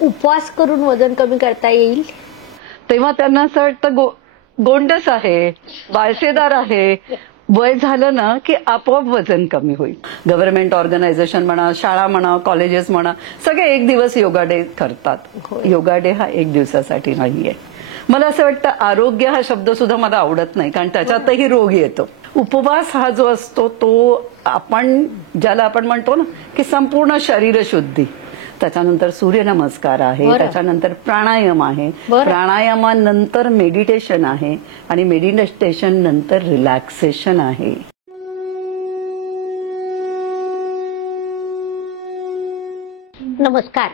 उपवास करून वजन कमी करता येईल? तेव्हा त्यांना असं वाटतं गोंडस आहे, बाळशेदार आहे. वय झालं ना की आपोआप वजन कमी होईल. गव्हर्नमेंट ऑर्गनायझेशन म्हणा, शाळा म्हणा, कॉलेजेस म्हणा, सगळे एक दिवस योगा डे करतात. योगा डे हा एक दिवसासाठी नाहीये. मला असं वाटतं आरोग्य हा शब्द सुद्धा मला आवडत नाही, कारण त्याच्यातही रोग येतो. उपवास हा जो असतो तो ज्याला आपण म्हणतो ना की संपूर्ण शरीर शुद्धी, त्याच्यानंतर सूर्यनमस्कार आहे, त्याच्यानंतर प्राणायाम आहे, प्राणायामानंतर मेडिटेशन आहे आणि मेडिटेशन नंतर रिलॅक्सेशन आहे. नमस्कार.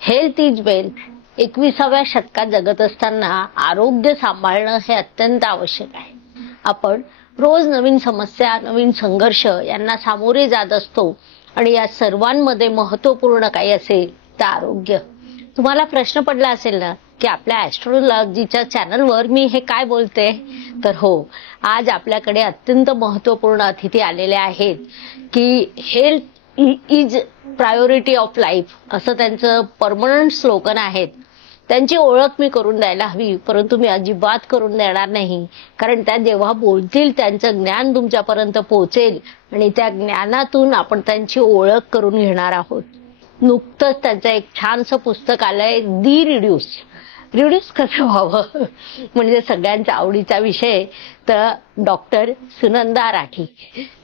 Health is wealth. 21व्या शतकात जगत असताना आरोग्य सांभाळणं हे अत्यंत आवश्यक आहे. आपण रोज नवीन समस्या, नवीन संघर्ष यांना सामोरे जात असतो आणि या सर्वांमध्ये महत्वपूर्ण काही असेल तर आरोग्य. तुम्हाला प्रश्न पडला असेल ना की आपल्या ॲस्ट्रोलॉजीच्या चॅनलवर मी हे काय बोलते, तर हो, आज आपल्याकडे अत्यंत महत्वपूर्ण अतिथी आलेले आहेत की health is priority of life असं त्यांचं परमनंट स्लोगन आहे. त्यांची ओळख मी करून द्यायला हवी, परंतु मी अजिबात करून देणार नाही, कारण त्या जेव्हा बोलतील त्यांचं ज्ञान तुमच्यापर्यंत पोहोचेल आणि त्या ज्ञानातून आपण त्यांची ओळख करून घेणार आहोत. नुकतंच त्यांचं एक छानसं पुस्तक आलंय, दी रिड्यूस कसं व्हावं, म्हणजे सगळ्यांचा आवडीचा विषय. तर डॉक्टर सुनंदा राठी,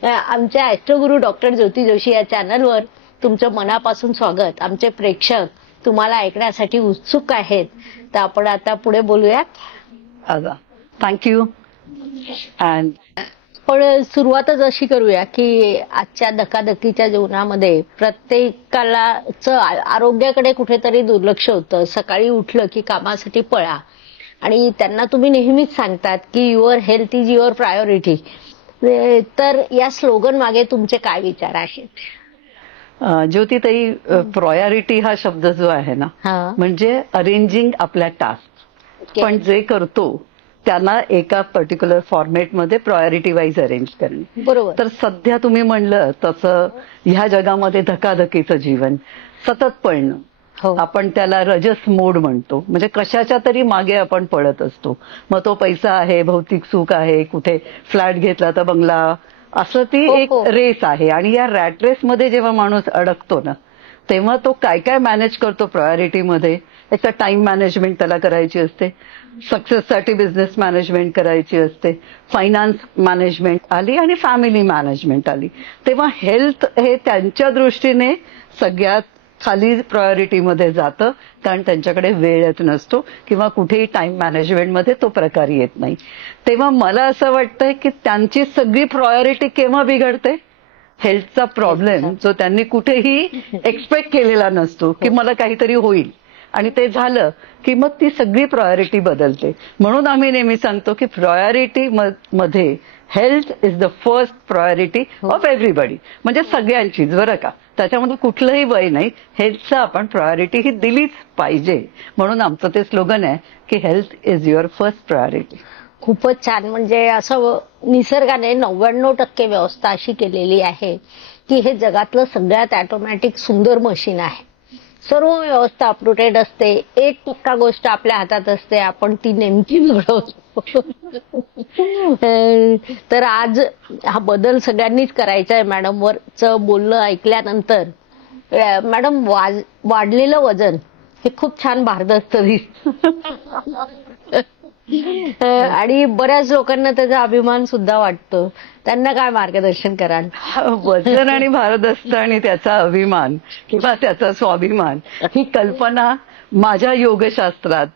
आमच्या ॲस्ट्रोगुरू डॉक्टर ज्योती जोशी या चॅनलवर तुमचं मनापासून स्वागत. आमचे प्रेक्षक तुम्हाला ऐकण्यासाठी उत्सुक आहेत, तर आपण आता पुढे बोलूयात. थँक्यू. पण सुरुवातच अशी करूया की आजच्या धकाधकीच्या जीवनामध्ये प्रत्येकाला आरोग्याकडे कुठेतरी दुर्लक्ष होतं. सकाळी उठलं की कामासाठी पळा, आणि त्यांना तुम्ही नेहमीच सांगतात की your health is your priority. तर या स्लोगन मागे तुमचे काय विचार आहेत? ज्योतिताई, प्रायोरिटी हा शब्द जो आहे ना, म्हणजे अरेंजिंग आपल्या टास्क. पण जे करतो त्यांना एका पर्टिक्युलर फॉर्मॅटमध्ये प्रायोरिटी वाईज अरेंज करणे. बरोबर. तर सध्या तुम्ही म्हणलं तसं ह्या जगामध्ये धकाधकीचं जीवन, सतत पळणं, आपण त्याला रजस मोड म्हणतो. म्हणजे कशाच्या तरी मागे आपण पळत असतो. मग तो पैसा आहे, भौतिक सुख आहे, कुठे फ्लॅट घेतला तर बंगला, असं ती एक रेस आहे. आणि या रॅट रेसमध्ये जेव्हा माणूस अडकतो ना, तेव्हा तो काय काय मॅनेज करतो प्रायोरिटीमध्ये. एक तर टाइम मॅनेजमेंट त्याला करायची असते, सक्सेससाठी बिझनेस मॅनेजमेंट करायची असते, फायनान्स मॅनेजमेंट आली आणि फॅमिली मॅनेजमेंट आली. तेव्हा हेल्थ हे त्यांच्या दृष्टीने सगळ्यात खाली प्रायोरिटीमध्ये जातं, कारण त्यांच्याकडे वेळच नसतो किंवा कुठेही टाइम मॅनेजमेंटमध्ये तो प्रकार येत नाही. तेव्हा मला असं वाटतंय की त्यांची सगळी प्रायोरिटी केव्हा बिघडते, हेल्थचा प्रॉब्लेम जो त्यांनी कुठेही एक्सपेक्ट केलेला नसतो की मला काहीतरी होईल, आणि ते झालं की मग ती सगळी प्रायोरिटी बदलते. म्हणून आम्ही नेहमी सांगतो की प्रायोरिटी मध्ये health is the first priority of everybody, म्हणजे सगळ्यांचीच, बरं का. त्याच्यामध्ये कुठलंही वय नाही, हेल्थचा आपण प्रायोरिटी ही दिलीच पाहिजे. म्हणून आमचं ते स्लोगन आहे की health is your first priority. खूपच छान. म्हणजे असं निसर्गाने 99% व्यवस्था अशी केलेली आहे की हे जगातलं सगळ्यात ऑटोमॅटिक सुंदर मशीन आहे. सर्व व्यवस्था अपडेटेड असते. 1% गोष्ट आपल्या हातात असते, आपण ती नेमकी बिघडवतो. तर आज हा बदल सगळ्यांनीच करायचा आहे. मॅडमवरचं बोलणं ऐकल्यानंतर, मॅडम, वाढलेलं वजन हे खूप छान भारदस्त दिसतं आणि बऱ्याच लोकांना त्याचा अभिमान सुद्धा वाटतो. त्यांना काय मार्गदर्शन कराल? वजन आणि भारदस्त आणि त्याचा अभिमान किंवा त्याचा स्वाभिमान ही कल्पना माझ्या योगशास्त्रात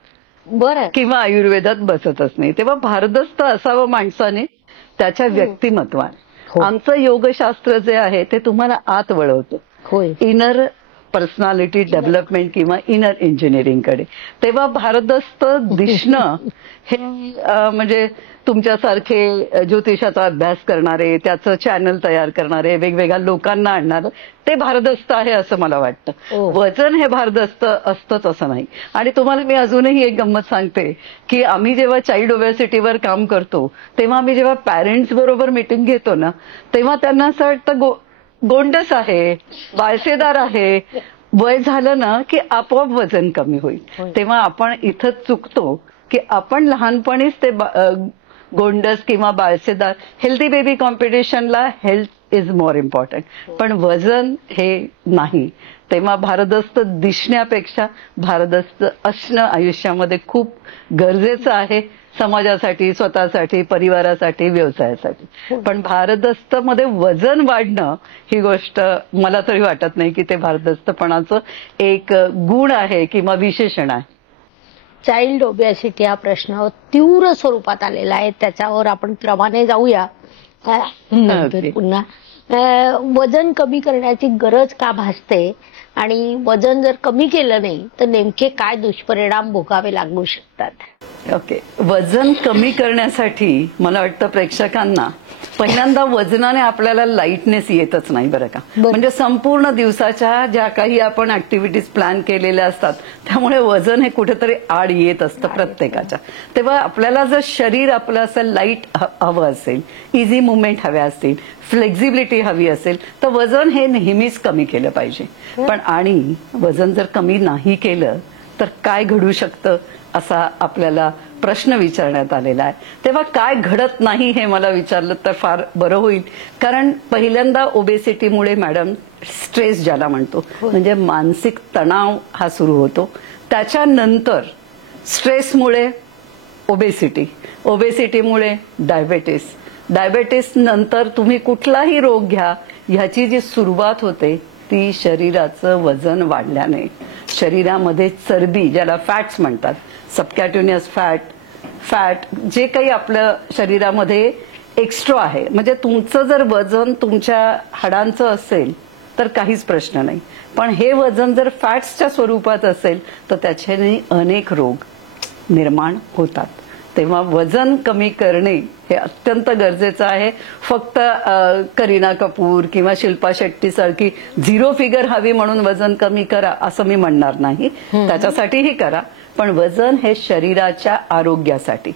बरं किंवा आयुर्वेदात बसतच नाही. तेव्हा भारदस्त असावं माणसाने त्याच्या व्यक्तिमत्वात. आमचं योगशास्त्र जे आहे ते तुम्हाला आत वळवतं, इनर पर्सनॅलिटी डेव्हलपमेंट किंवा इनर इंजिनिअरिंगकडे. तेव्हा भारदस्त दिसणं हे म्हणजे तुमच्यासारखे ज्योतिषाचा अभ्यास करणारे, त्याचं चॅनल तयार करणारे, वेगवेगळ्या लोकांना आणणारं, ते भारदस्त आहे असं मला वाटतं. वजन हे भारदस्त असतंच असं नाही. आणि तुम्हाला मी अजूनही एक गंमत सांगते की आम्ही जेव्हा चाइल्ड ओबेसिटीवर काम करतो तेव्हा आम्ही जेव्हा पॅरेंट्स बरोबर मीटिंग घेतो ना, तेव्हा त्यांना असं वाटतं गोंडस आहे, बाळशेदार आहे, वय झालं ना की आपोआप वजन कमी होईल. तेव्हा आपण इथं चुकतो की आपण लहानपणीच ते गोंडस किंवा बाळसेदार हेल्दी बेबी कॉम्पिटिशनला हेल्थ इज मोर इम्पॉर्टंट, पण वजन हे नाही. तेव्हा भारदस्त दिसण्यापेक्षा भारदस्त असणं आयुष्यामध्ये खूप गरजेचं आहे, समाजासाठी, स्वतःसाठी, परिवारासाठी, व्यवसायासाठी. पण भारदस्त मध्ये वजन वाढणं ही गोष्ट मला तरी वाटत नाही की ते भारदस्तपणाचं एक गुण आहे किंवा विशेषण आहे. चाइल्ड ओबेसिटी हा प्रश्न तीव्र स्वरूपात आलेला आहे, त्याच्यावर आपण क्रमाने जाऊया नंतर पुन्हा. वजन कमी करण्याची गरज का भासते आणि वजन जर कमी केलं नाही तर नेमके काय दुष्परिणाम भोगावे लागू शकतात? ओके, वजन कमी करण्यासाठी मला वाटतं प्रेक्षकांना पहिल्यांदा वजनाने आपल्याला लाईटनेस येतच नाही बरं का. म्हणजे संपूर्ण दिवसाच्या ज्या काही आपण ऍक्टिव्हिटीज प्लॅन केलेल्या असतात त्यामुळे वजन हे कुठेतरी आड येत असतं प्रत्येकाच्या. तेव्हा आपल्याला जर शरीर आपलं असं लाईट हवं असेल, इझी मुवमेंट हव्या असतील, फ्लेक्झिबिलिटी हवी असेल तर वजन हे नेहमीच कमी केलं पाहिजे. पण आणि वजन जर कमी नाही केलं तर काय घडू शकतं असा आपल्याला प्रश्न विचारण्यात आलेला आहे. तेव्हा काय घडत नाही हे मला विचारलं तर फार बरं होईल. कारण पहिल्यांदा ओबेसिटीमुळे मॅडम स्ट्रेस ज्याला म्हणतो म्हणजे मानसिक तणाव हा सुरू होतो. त्याच्यानंतर स्ट्रेसमुळे ओबेसिटी, ओबेसिटीमुळे डायबेटीस, डायबेटीस नंतर तुम्ही कुठलाही रोग घ्या, ह्याची जी सुरुवात होते ती शरीराचं वजन वाढल्याने. शरीरामध्ये चरबी ज्याला फॅट्स म्हणतात, सबकॅट्युनियस फॅट जे काही आपल्या शरीरामध्ये एक्स्ट्रा आहे, म्हणजे तुमचं जर वजन तुमच्या हाडांचं असेल तर काहीच प्रश्न नाही, पण हे वजन जर फॅट्सच्या स्वरूपात असेल तर त्याच्याने अनेक रोग निर्माण होतात. तेव्हा वजन कमी करणे हे अत्यंत गरजेचं आहे. फक्त करीना कपूर किंवा शिल्पा शेट्टी सारखी झिरो फिगर हवी म्हणून वजन कमी करा असं मी म्हणणार नाही, त्याच्यासाठीही करा, पण वजन हे शरीराच्या आरोग्यासाठी.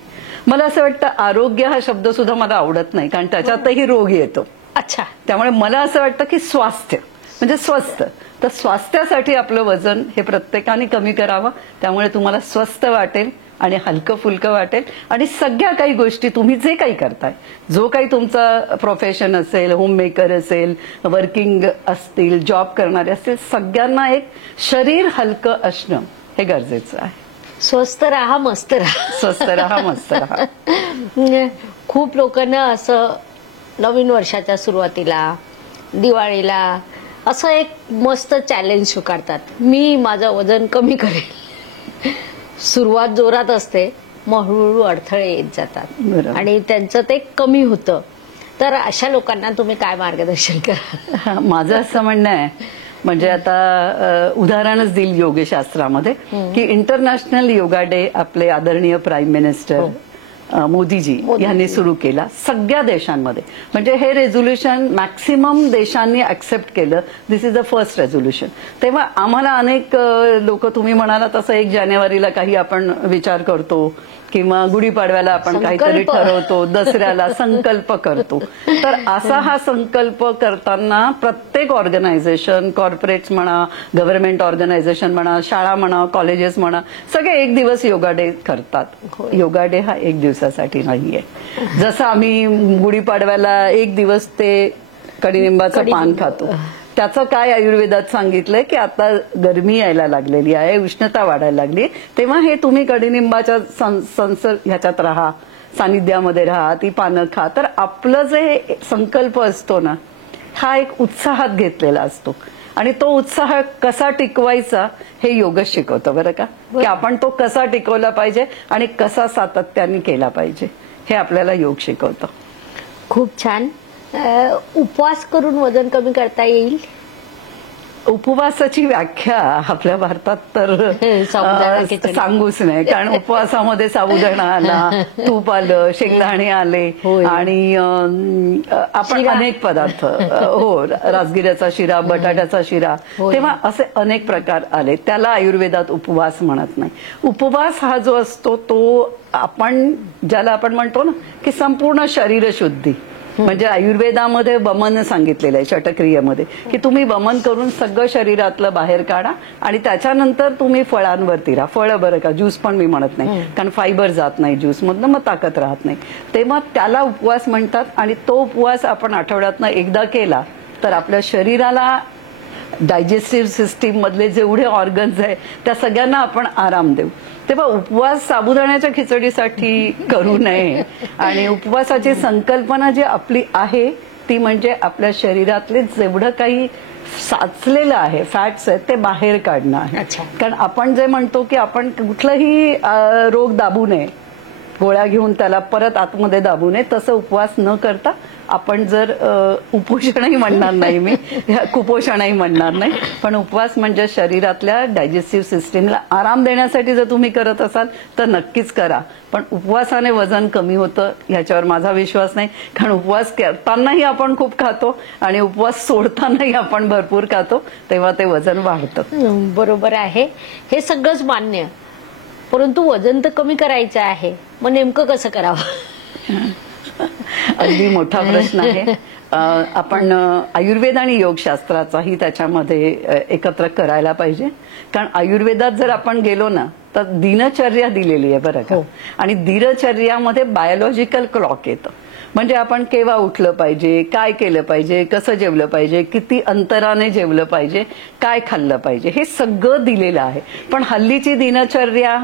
मला असं वाटतं आरोग्य हा शब्द सुद्धा मला आवडत नाही कारण त्याच्यातही रोग येतो. अच्छा, त्यामुळे मला असं वाटतं की स्वास्थ्य म्हणजे स्वस्थ, तर स्वास्थ्यासाठी आपलं वजन हे प्रत्येकाने कमी करावं. त्यामुळे तुम्हाला स्वस्थ वाटेल आणि हलकं फुलकं वाटेल आणि सगळ्या काही गोष्टी तुम्ही जे काही करताय, जो काही तुमचा प्रोफेशन असेल, होममेकर असेल, वर्किंग असतील, जॉब करणारे असतील, सगळ्यांना एक शरीर हलकं असणं हे गरजेचं आहे. स्वस्थ राहा, मस्त राहा. स्वस्थ राहा, मस्त राहा. खूप लोकांना असं नवीन वर्षाच्या सुरुवातीला, दिवाळीला असं एक मस्त चॅलेंज स्वीकारतात, मी माझं वजन कमी करेल. सुरुवात जोरात असते, मग हळूहळू अडथळे येत जातात आणि त्यांचं ते कमी होतं. तर अशा लोकांना तुम्ही काय मार्गदर्शन करा? माझं असं म्हणणं आहे, म्हणजे आता उदाहरणच देईल योगशास्त्रामध्ये की इंटरनॅशनल योगा डे आपले आदरणीय प्राईम मिनिस्टर मोदीजी यांनी सुरू केला सगळ्या देशांमध्ये. म्हणजे हे रेझोल्युशन मॅक्सिमम देशांनी ऍक्सेप्ट केलं. दिस इज द फर्स्ट रेझोल्युशन. तेव्हा आम्हाला अनेक लोक, तुम्ही म्हणाला तसं 1 जानेवारीला काही आपण विचार करतो किंवा गुढीपाडव्याला आपण काहीतरी ठरवतो, दसऱ्याला संकल्प करतो. तर असा हा संकल्प करताना प्रत्येक ऑर्गनायझेशन, कॉर्पोरेट्स म्हणा, गव्हर्नमेंट ऑर्गनायझेशन म्हणा, शाळा म्हणा, कॉलेजेस म्हणा, सगळे एक दिवस योगा डे करतात. योगा डे हा एक दिवसासाठी नाहीये. जसं आम्ही गुढीपाडव्याला एक दिवस ते कडीलिंबाचं पान खातो, त्याचं काय आयुर्वेदात सांगितलंय की आता गरमी यायला लागलेली आहे, उष्णता वाढायला लागली, तेव्हा हे तुम्ही कडीलिंबाच्या ह्याच्यात राहा, सानिध्यामध्ये राहा, ती पानं खा. तर आपलं जे संकल्प असतो ना, हा एक उत्साहात घेतलेला असतो आणि तो उत्साह कसा टिकवायचा हे योग शिकवतं बरं का, की आपण तो कसा टिकवला पाहिजे आणि कसा सातत्याने केला पाहिजे हे आपल्याला योग शिकवतं. खूप छान. उपवास करून वजन कमी करता येईल? उपवासाची व्याख्या आपल्या भारतात तर सांगूच नाही, कारण उपवासामध्ये साबुदाणा आला, तूप आलं, शेंगदाणे आले आणि आपण अनेक पदार्थ, हो, राजगिऱ्याचा शिरा, बटाट्याचा शिरा, तेव्हा असे अनेक प्रकार आले. त्याला आयुर्वेदात उपवास म्हणत नाही. उपवास हा जो असतो तो आपण ज्याला आपण म्हणतो ना की संपूर्ण शरीर शुद्धी, म्हणजे आयुर्वेदामध्ये वमन सांगितलेलं आहे षटक्रियेमध्ये, की तुम्ही वमन करून सगळं शरीरातलं बाहेर काढा आणि त्याच्यानंतर तुम्ही फळांवरती राहा. फळं बरं का, ज्यूस पण मी म्हणत नाही, कारण फायबर जात नाही ज्यूस मधनं, मग ताकद राहत नाही. तेव्हा त्याला उपवास म्हणतात. आणि तो उपवास आपण आठवड्यातनं एकदा केला तर आपल्या शरीराला, डायजेस्टिव्ह सिस्टीम मधले जेवढे ऑर्गन्स आहे त्या सगळ्यांना आपण आराम देऊ. तेव्हा उपवास साबुदाण्याच्या खिचडीसाठी करू नये. आणि उपवासाची संकल्पना जी आपली आहे ती म्हणजे आपल्या शरीरातले जेवढं काही साचलेलं आहे, फॅट्स आहेत, ते बाहेर काढणं आहे. कारण आपण जे म्हणतो की आपण कुठलाही रोग दाबू नये, गोळ्या घेऊन त्याला परत आतमध्ये दाबू नये, तसं उपवास न करता आपण जर उपोषणही म्हणणार नाही मी, कुपोषणही म्हणणार नाही, पण उपवास म्हणजे शरीरातल्या डायजेस्टिव्ह सिस्टीमला आराम देण्यासाठी जर तुम्ही करत असाल तर नक्कीच करा. पण उपवासाने वजन कमी होतं याच्यावर माझा विश्वास नाही. कारण उपवास करतानाही आपण खूप खातो आणि उपवास सोडतानाही आपण भरपूर खातो, तेव्हा ते वजन वाढतं. बरोबर आहे, हे सगळंच मान्य. परंतु वजन तर कमी करायचं आहे, मग नेमकं कसं करावं? अगदी मोठा प्रश्न आहे. आपण आयुर्वेद आणि योगशास्त्राचाही त्याच्यामध्ये एकत्र करायला पाहिजे. कारण आयुर्वेदात जर आपण गेलो ना तर दिनचर्या दिलेली आहे बरं का. आणि दिनचर्यामध्ये बायोलॉजिकल क्लॉक येतं. म्हणजे आपण केव्हा उठलं पाहिजे, काय केलं पाहिजे, कसं जेवलं पाहिजे, किती अंतराने जेवलं पाहिजे, काय खाल्लं पाहिजे, हे सगळं दिलेलं आहे. पण हल्लीची दिनचर्या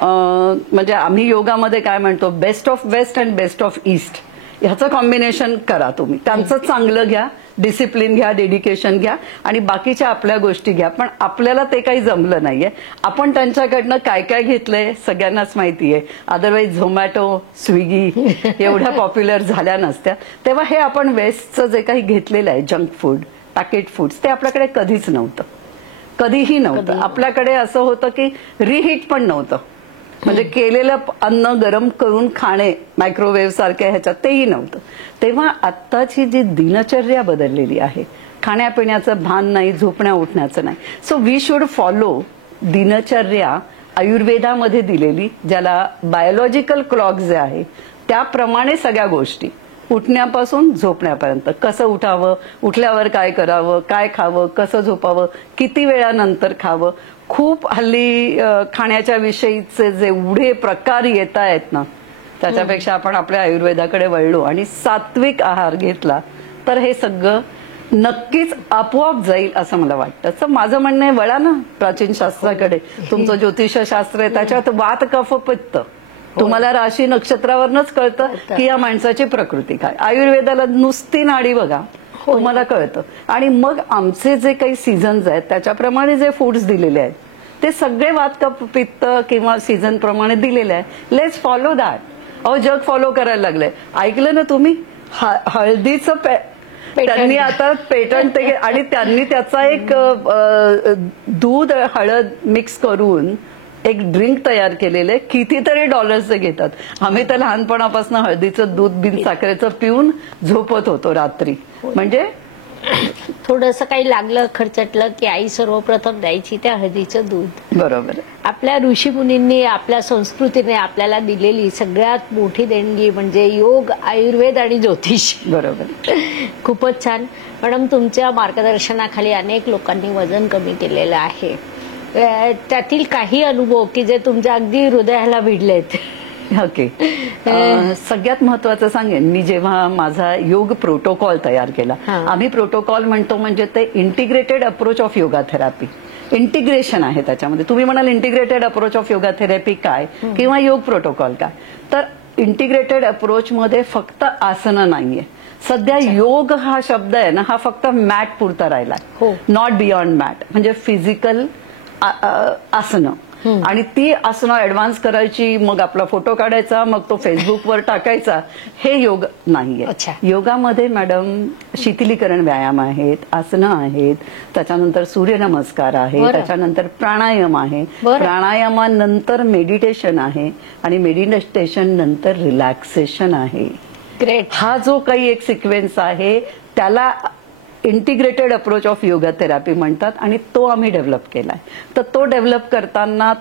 म्हणजे आम्ही योगामध्ये काय म्हणतो, best of west and best of east, ह्याचं कॉम्बिनेशन करा तुम्ही. त्यांचं चांगलं घ्या, डिसिप्लिन घ्या, डेडिकेशन घ्या आणि बाकीच्या आपल्या गोष्टी घ्या. पण आपल्याला ते काही जमलं नाहीये. आपण त्यांच्याकडनं काय काय घेतलंय सगळ्यांनाच माहिती आहे. अदरवाईज झोमॅटो, स्विगी एवढ्या पॉप्युलर झाल्या नसत्या. तेव्हा हे आपण वेस्टचं जे काही घेतलेलं आहे, जंक फूड, पॅकेट फूड्स, ते आपल्याकडे कधीच नव्हतं, कधीही नव्हतं. आपल्याकडे असं होतं की रिहीट पण नव्हतं. म्हणजे केलेलं अन्न गरम करून खाणे मायक्रोवेव्ह सारख्या ह्याच्यात, तेही नव्हतं. तेव्हा आत्ताची जी दिनचर्या बदललेली आहे, खाण्यापिण्याचं भान नाही, झोपण्या उठण्याचं नाही. सो वी शुड फॉलो दिनचर्या आयुर्वेदामध्ये दिलेली, ज्याला बायोलॉजिकल क्लॉक जे आहे त्याप्रमाणे सगळ्या गोष्टी, उठण्यापासून झोपण्यापर्यंत, कसं उठावं, उठल्यावर काय करावं, काय खावं, कसं झोपावं, किती वेळानंतर खावं. खूप हल्ली खाण्याच्या विषयीचे जेवढे प्रकार येत आहेत ना, त्याच्यापेक्षा आपण आपल्या आयुर्वेदाकडे वळलो आणि सात्विक आहार घेतला तर हे सगळं नक्कीच आपोआप जाईल असं मला वाटतं. तर माझं म्हणणं आहे, वळा ना प्राचीन शास्त्राकडे. तुमचं ज्योतिषशास्त्र आहे, त्याच्यात वात कफ पित्त तुम्हाला राशी नक्षत्रावरनच कळतं की या माणसाची प्रकृती काय. आयुर्वेदाला नुसती नाडी बघा, तुम्हाला कळतं. आणि मग आमचे जे काही सीझन्स आहेत त्याच्याप्रमाणे जे फूड्स दिलेले आहेत ते सगळे वात कफ पित्त किंवा सीझन प्रमाणे दिलेले आहे. Let's follow that. अहो, जग फॉलो करायला लागलंय. ऐकलं ना तुम्ही, हळदीचं त्यांनी आता पेटंट, आणि त्यांनी त्याचा एक दूध हळद मिक्स करून एक ड्रिंक तयार केलेलं आहे. कितीतरी डॉलर्सचे घेतात. आम्ही तर लहानपणापासून हळदीचं दूध बिन साखरेचं पिऊन झोपत होतो रात्री. म्हणजे थोडंसं काही लागलं, खर्चटलं की आई सर्वप्रथम द्यायची त्या हळदीचं दूध. बरोबर. आपल्या ऋषीमुनींनी, आपल्या संस्कृतीने आपल्याला दिलेली सगळ्यात मोठी देणगी म्हणजे योग, आयुर्वेद आणि ज्योतिष. बरोबर. खूपच छान मॅडम. तुमच्या मार्गदर्शनाखाली अनेक लोकांनी वजन कमी केलेलं आहे. त्यातील काही अनुभव की जे तुमच्या अगदी हृदयाला भिडलेत. ओके. सगळ्यात महत्वाचं सांगेन, मी जेव्हा माझा योग प्रोटोकॉल तयार केला, आम्ही प्रोटोकॉल म्हणतो म्हणजे ते integrated approach of yoga therapy. Integration आहे त्याच्यामध्ये. तुम्ही म्हणाल integrated approach of yoga therapy काय किंवा योग प्रोटोकॉल काय, तर इंटिग्रेटेड अप्रोच मध्ये फक्त आसनं नाहीये. सध्या योग हा शब्द आहे ना, हा फक्त मॅट पुरता राहिलाय, नॉट बियॉन्ड मॅट. म्हणजे फिजिकल आसनं, आणि ती आसनं ऍडव्हान्स करायची, मग आपला फोटो काढायचा, मग तो फेसबुकवर टाकायचा, हे योग नाहीये. योगामध्ये मॅडम शिथिलीकरण व्यायाम आहेत, आसनं आहेत, त्याच्यानंतर सूर्यनमस्कार आहे, त्याच्यानंतर प्राणायाम आहे, प्राणायामानंतर मेडिटेशन आहे आणि मेडिटेशन नंतर रिलॅक्सेशन आहे. ग्रेट. हा जो काही एक सिक्वेन्स आहे त्याला integrated approach of yoga therapy म्हणतात आणि तो आम्ही डेव्हलप केलाय. तर तो डेव्हलप करताना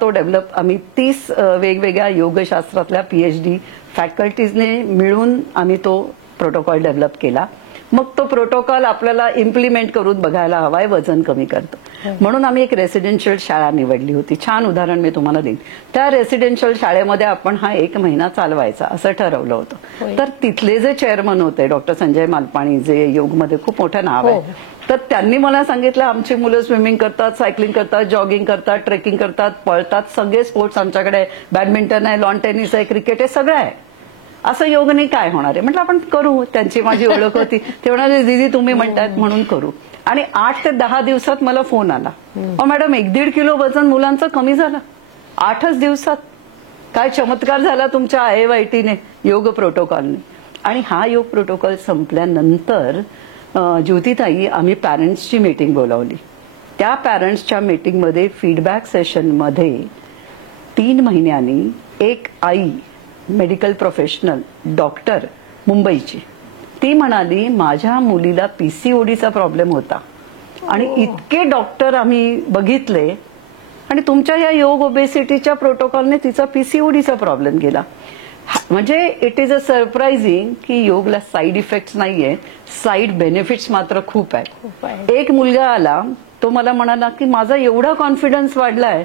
आम्ही 30 वेगवेगळ्या योगशास्त्रातल्या PhD फॅकल्टीजने मिळून आम्ही तो प्रोटोकॉल डेव्हलप केला. मग तो प्रोटोकॉल आपल्याला इम्प्लिमेंट करून बघायला हवाय, वजन कमी करतं. म्हणून आम्ही एक रेसिडेन्शियल शाळा निवडली होती. छान उदाहरण मी तुम्हाला देईन. त्या रेसिडेन्शियल शाळेमध्ये आपण हा 1 महिना चालवायचा असं ठरवलं होतं. तर तिथले जे चेअरमन होते डॉक्टर संजय मालपाणी, जे योगमध्ये खूप मोठं नाव आहे, तर त्यांनी मला सांगितलं आमची मुलं स्विमिंग करतात, सायकलिंग करतात, जॉगिंग करतात, ट्रेकिंग करतात, पळतात, सगळे स्पोर्ट्स आमच्याकडे आहे. बॅडमिंटन आहे, लॉन टेनिस आहे, क्रिकेट आहे, सगळं आहे. असं योगने काय होणार आहे? म्हटलं आपण करू. त्यांची माझी ओळख होती. ते म्हणाले दीदी तुम्ही म्हणतायत म्हणून करू. आणि 8 ते 10 दिवसात मला फोन आला, मॅडम 1-1.5 किलो वजन मुलांचं कमी झालं 8च दिवसात. काय चमत्कार झाला तुमच्या IAYTने, योग प्रोटोकॉलने. आणि हा योग प्रोटोकॉल संपल्यानंतर ज्योतिताई आम्ही पॅरेंट्सची मीटिंग बोलावली. त्या पॅरेंट्सच्या मीटिंगमध्ये फीडबॅक सेशनमध्ये 3 महिन्यांनी एक आई, मेडिकल प्रोफेशनल डॉक्टर मुंबईची, ती म्हणाली माझ्या मुलीला PCODचा प्रॉब्लेम होता आणि इतके डॉक्टर आम्ही बघितले आणि तुमच्या या योग ओबेसिटीच्या प्रोटोकॉलने तिचा PCODचा प्रॉब्लेम गेला. म्हणजे इट इज अ सरप्राइझिंग की योगला साईड इफेक्ट्स नाहीये, साईड बेनिफिट्स मात्र खूप आहेत. एक मुलगा आला, तो मला म्हणाला की माझा एवढा कॉन्फिडन्स वाढलाय,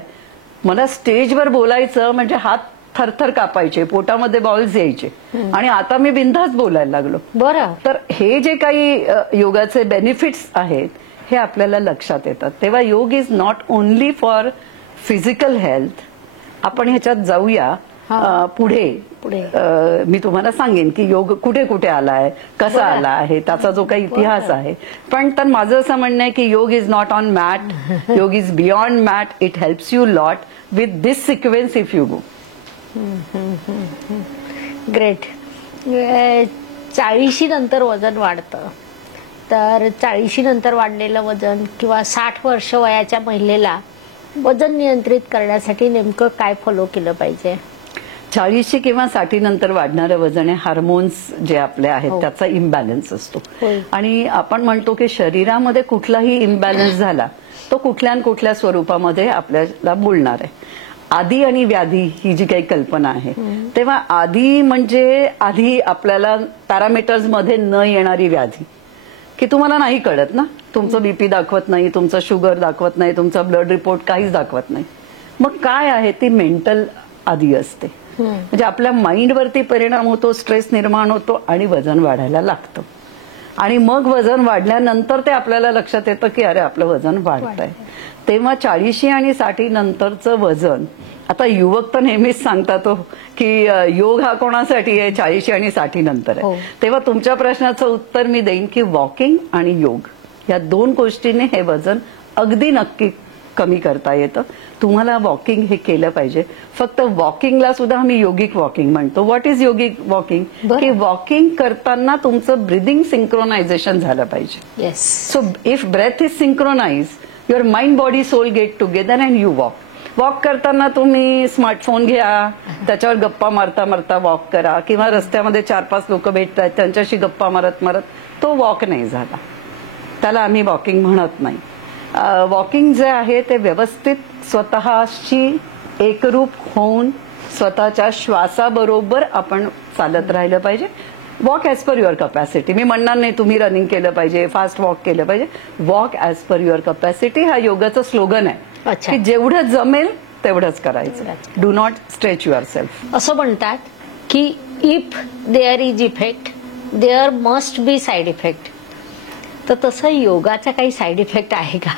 मला स्टेजवर बोलायचं म्हणजे हात थरथर कापायचे, पोटामध्ये बॉल्स यायचे आणि आता मी बिनधास्त बोलायला लागलो. बरं. तर हे जे काही योगाचे बेनिफिट्स आहेत हे आपल्याला लक्षात येतात. तेव्हा योग is not only for physical health. आपण ह्याच्यात जाऊया पुढे. मी तुम्हाला सांगेन की योग कुठे कुठे आलाय, कसा आला आहे, त्याचा जो काही इतिहास आहे. पण तर माझं असं म्हणणं आहे की yoga is not on mat, yoga is beyond mat. It helps you lot with this sequence if you go. Great. 40 नंतर वजन वाढतं, तर 40 नंतर वाढलेलं वजन किंवा 60 वर्ष वयाच्या महिलेला वजन नियंत्रित करण्यासाठी नेमकं काय फॉलो केलं पाहिजे? 40 किंवा 60 नंतर वाढणारं वजन हे हार्मोन्स जे आपले आहेत त्याचा इम्बॅलन्स असतो. आणि आपण म्हणतो की शरीरामध्ये कुठलाही इम्बॅलन्स झाला तो कुठल्या न कुठल्या स्वरूपामध्ये आपल्याला बोलणार आहे. आदी आणि व्याधी ही जी काही कल्पना आहे, तेव्हा आधी म्हणजे आधी आपल्याला पॅरामीटर्स मध्ये न येणारी व्याधी, की तुम्हाला नाही कळत ना, तुमचं BP दाखवत नाही, तुमचं शुगर दाखवत नाही, तुमचा ब्लड रिपोर्ट काहीच दाखवत नाही. मग काय आहे, ती मेंटल आदी असते. म्हणजे आपल्या माइंडवरती परिणाम होतो, स्ट्रेस निर्माण होतो आणि वजन वाढायला लागतं. आणि मग वजन वाढल्यानंतर ते आपल्याला लक्षात येतं की अरे आपलं वजन वाढतंय. तेव्हा 40 आणि 60 नंतरचं वजन, आता युवक तर नेहमीच सांगतात की योग हा कोणासाठी आहे, 40 आणि 60 नंतर आहे. तेव्हा तुमच्या प्रश्नाचं उत्तर मी देईन की वॉकिंग आणि योग या 2 गोष्टीने हे वजन अगदी नक्की कमी करता येतं. तुम्हाला वॉकिंग हे केलं पाहिजे. फक्त वॉकिंगला सुद्धा आम्ही योगिक वॉकिंग म्हणतो. What is yogic walking? की वॉकिंग करताना तुमचं ब्रिदिंग सिंक्रोनायझेशन झालं पाहिजे. So if breath is synchronise, your mind body soul get together and you walk. Walk करताना तुम्ही स्मार्टफोन घ्या, त्याच्यावर गप्पा मारता मारता वॉक करा, किंवा रस्त्यामध्ये 4-5 लोक भेटतात त्यांच्याशी गप्पा मारत मारत, तो वॉक नाही झाला, त्याला आम्ही वॉकिंग म्हणत नाही. वॉकिंग जे आहे ते व्यवस्थित स्वतःशी एकरूप होऊन स्वतःच्या श्वासाबरोबर आपण चालत राहिलं पाहिजे. Walk as per your capacity. मी म्हणणार नाही तुम्ही रनिंग केलं पाहिजे, फास्ट वॉक केलं पाहिजे. Walk as per your capacity हा योगाचं स्लोगन आहे की जेवढं जमेल तेवढंच करायचं. Do not stretch yourself. असं म्हणतात की if there is effect there must be side effect. तर तसं योगाचा काही साईड इफेक्ट आहे का?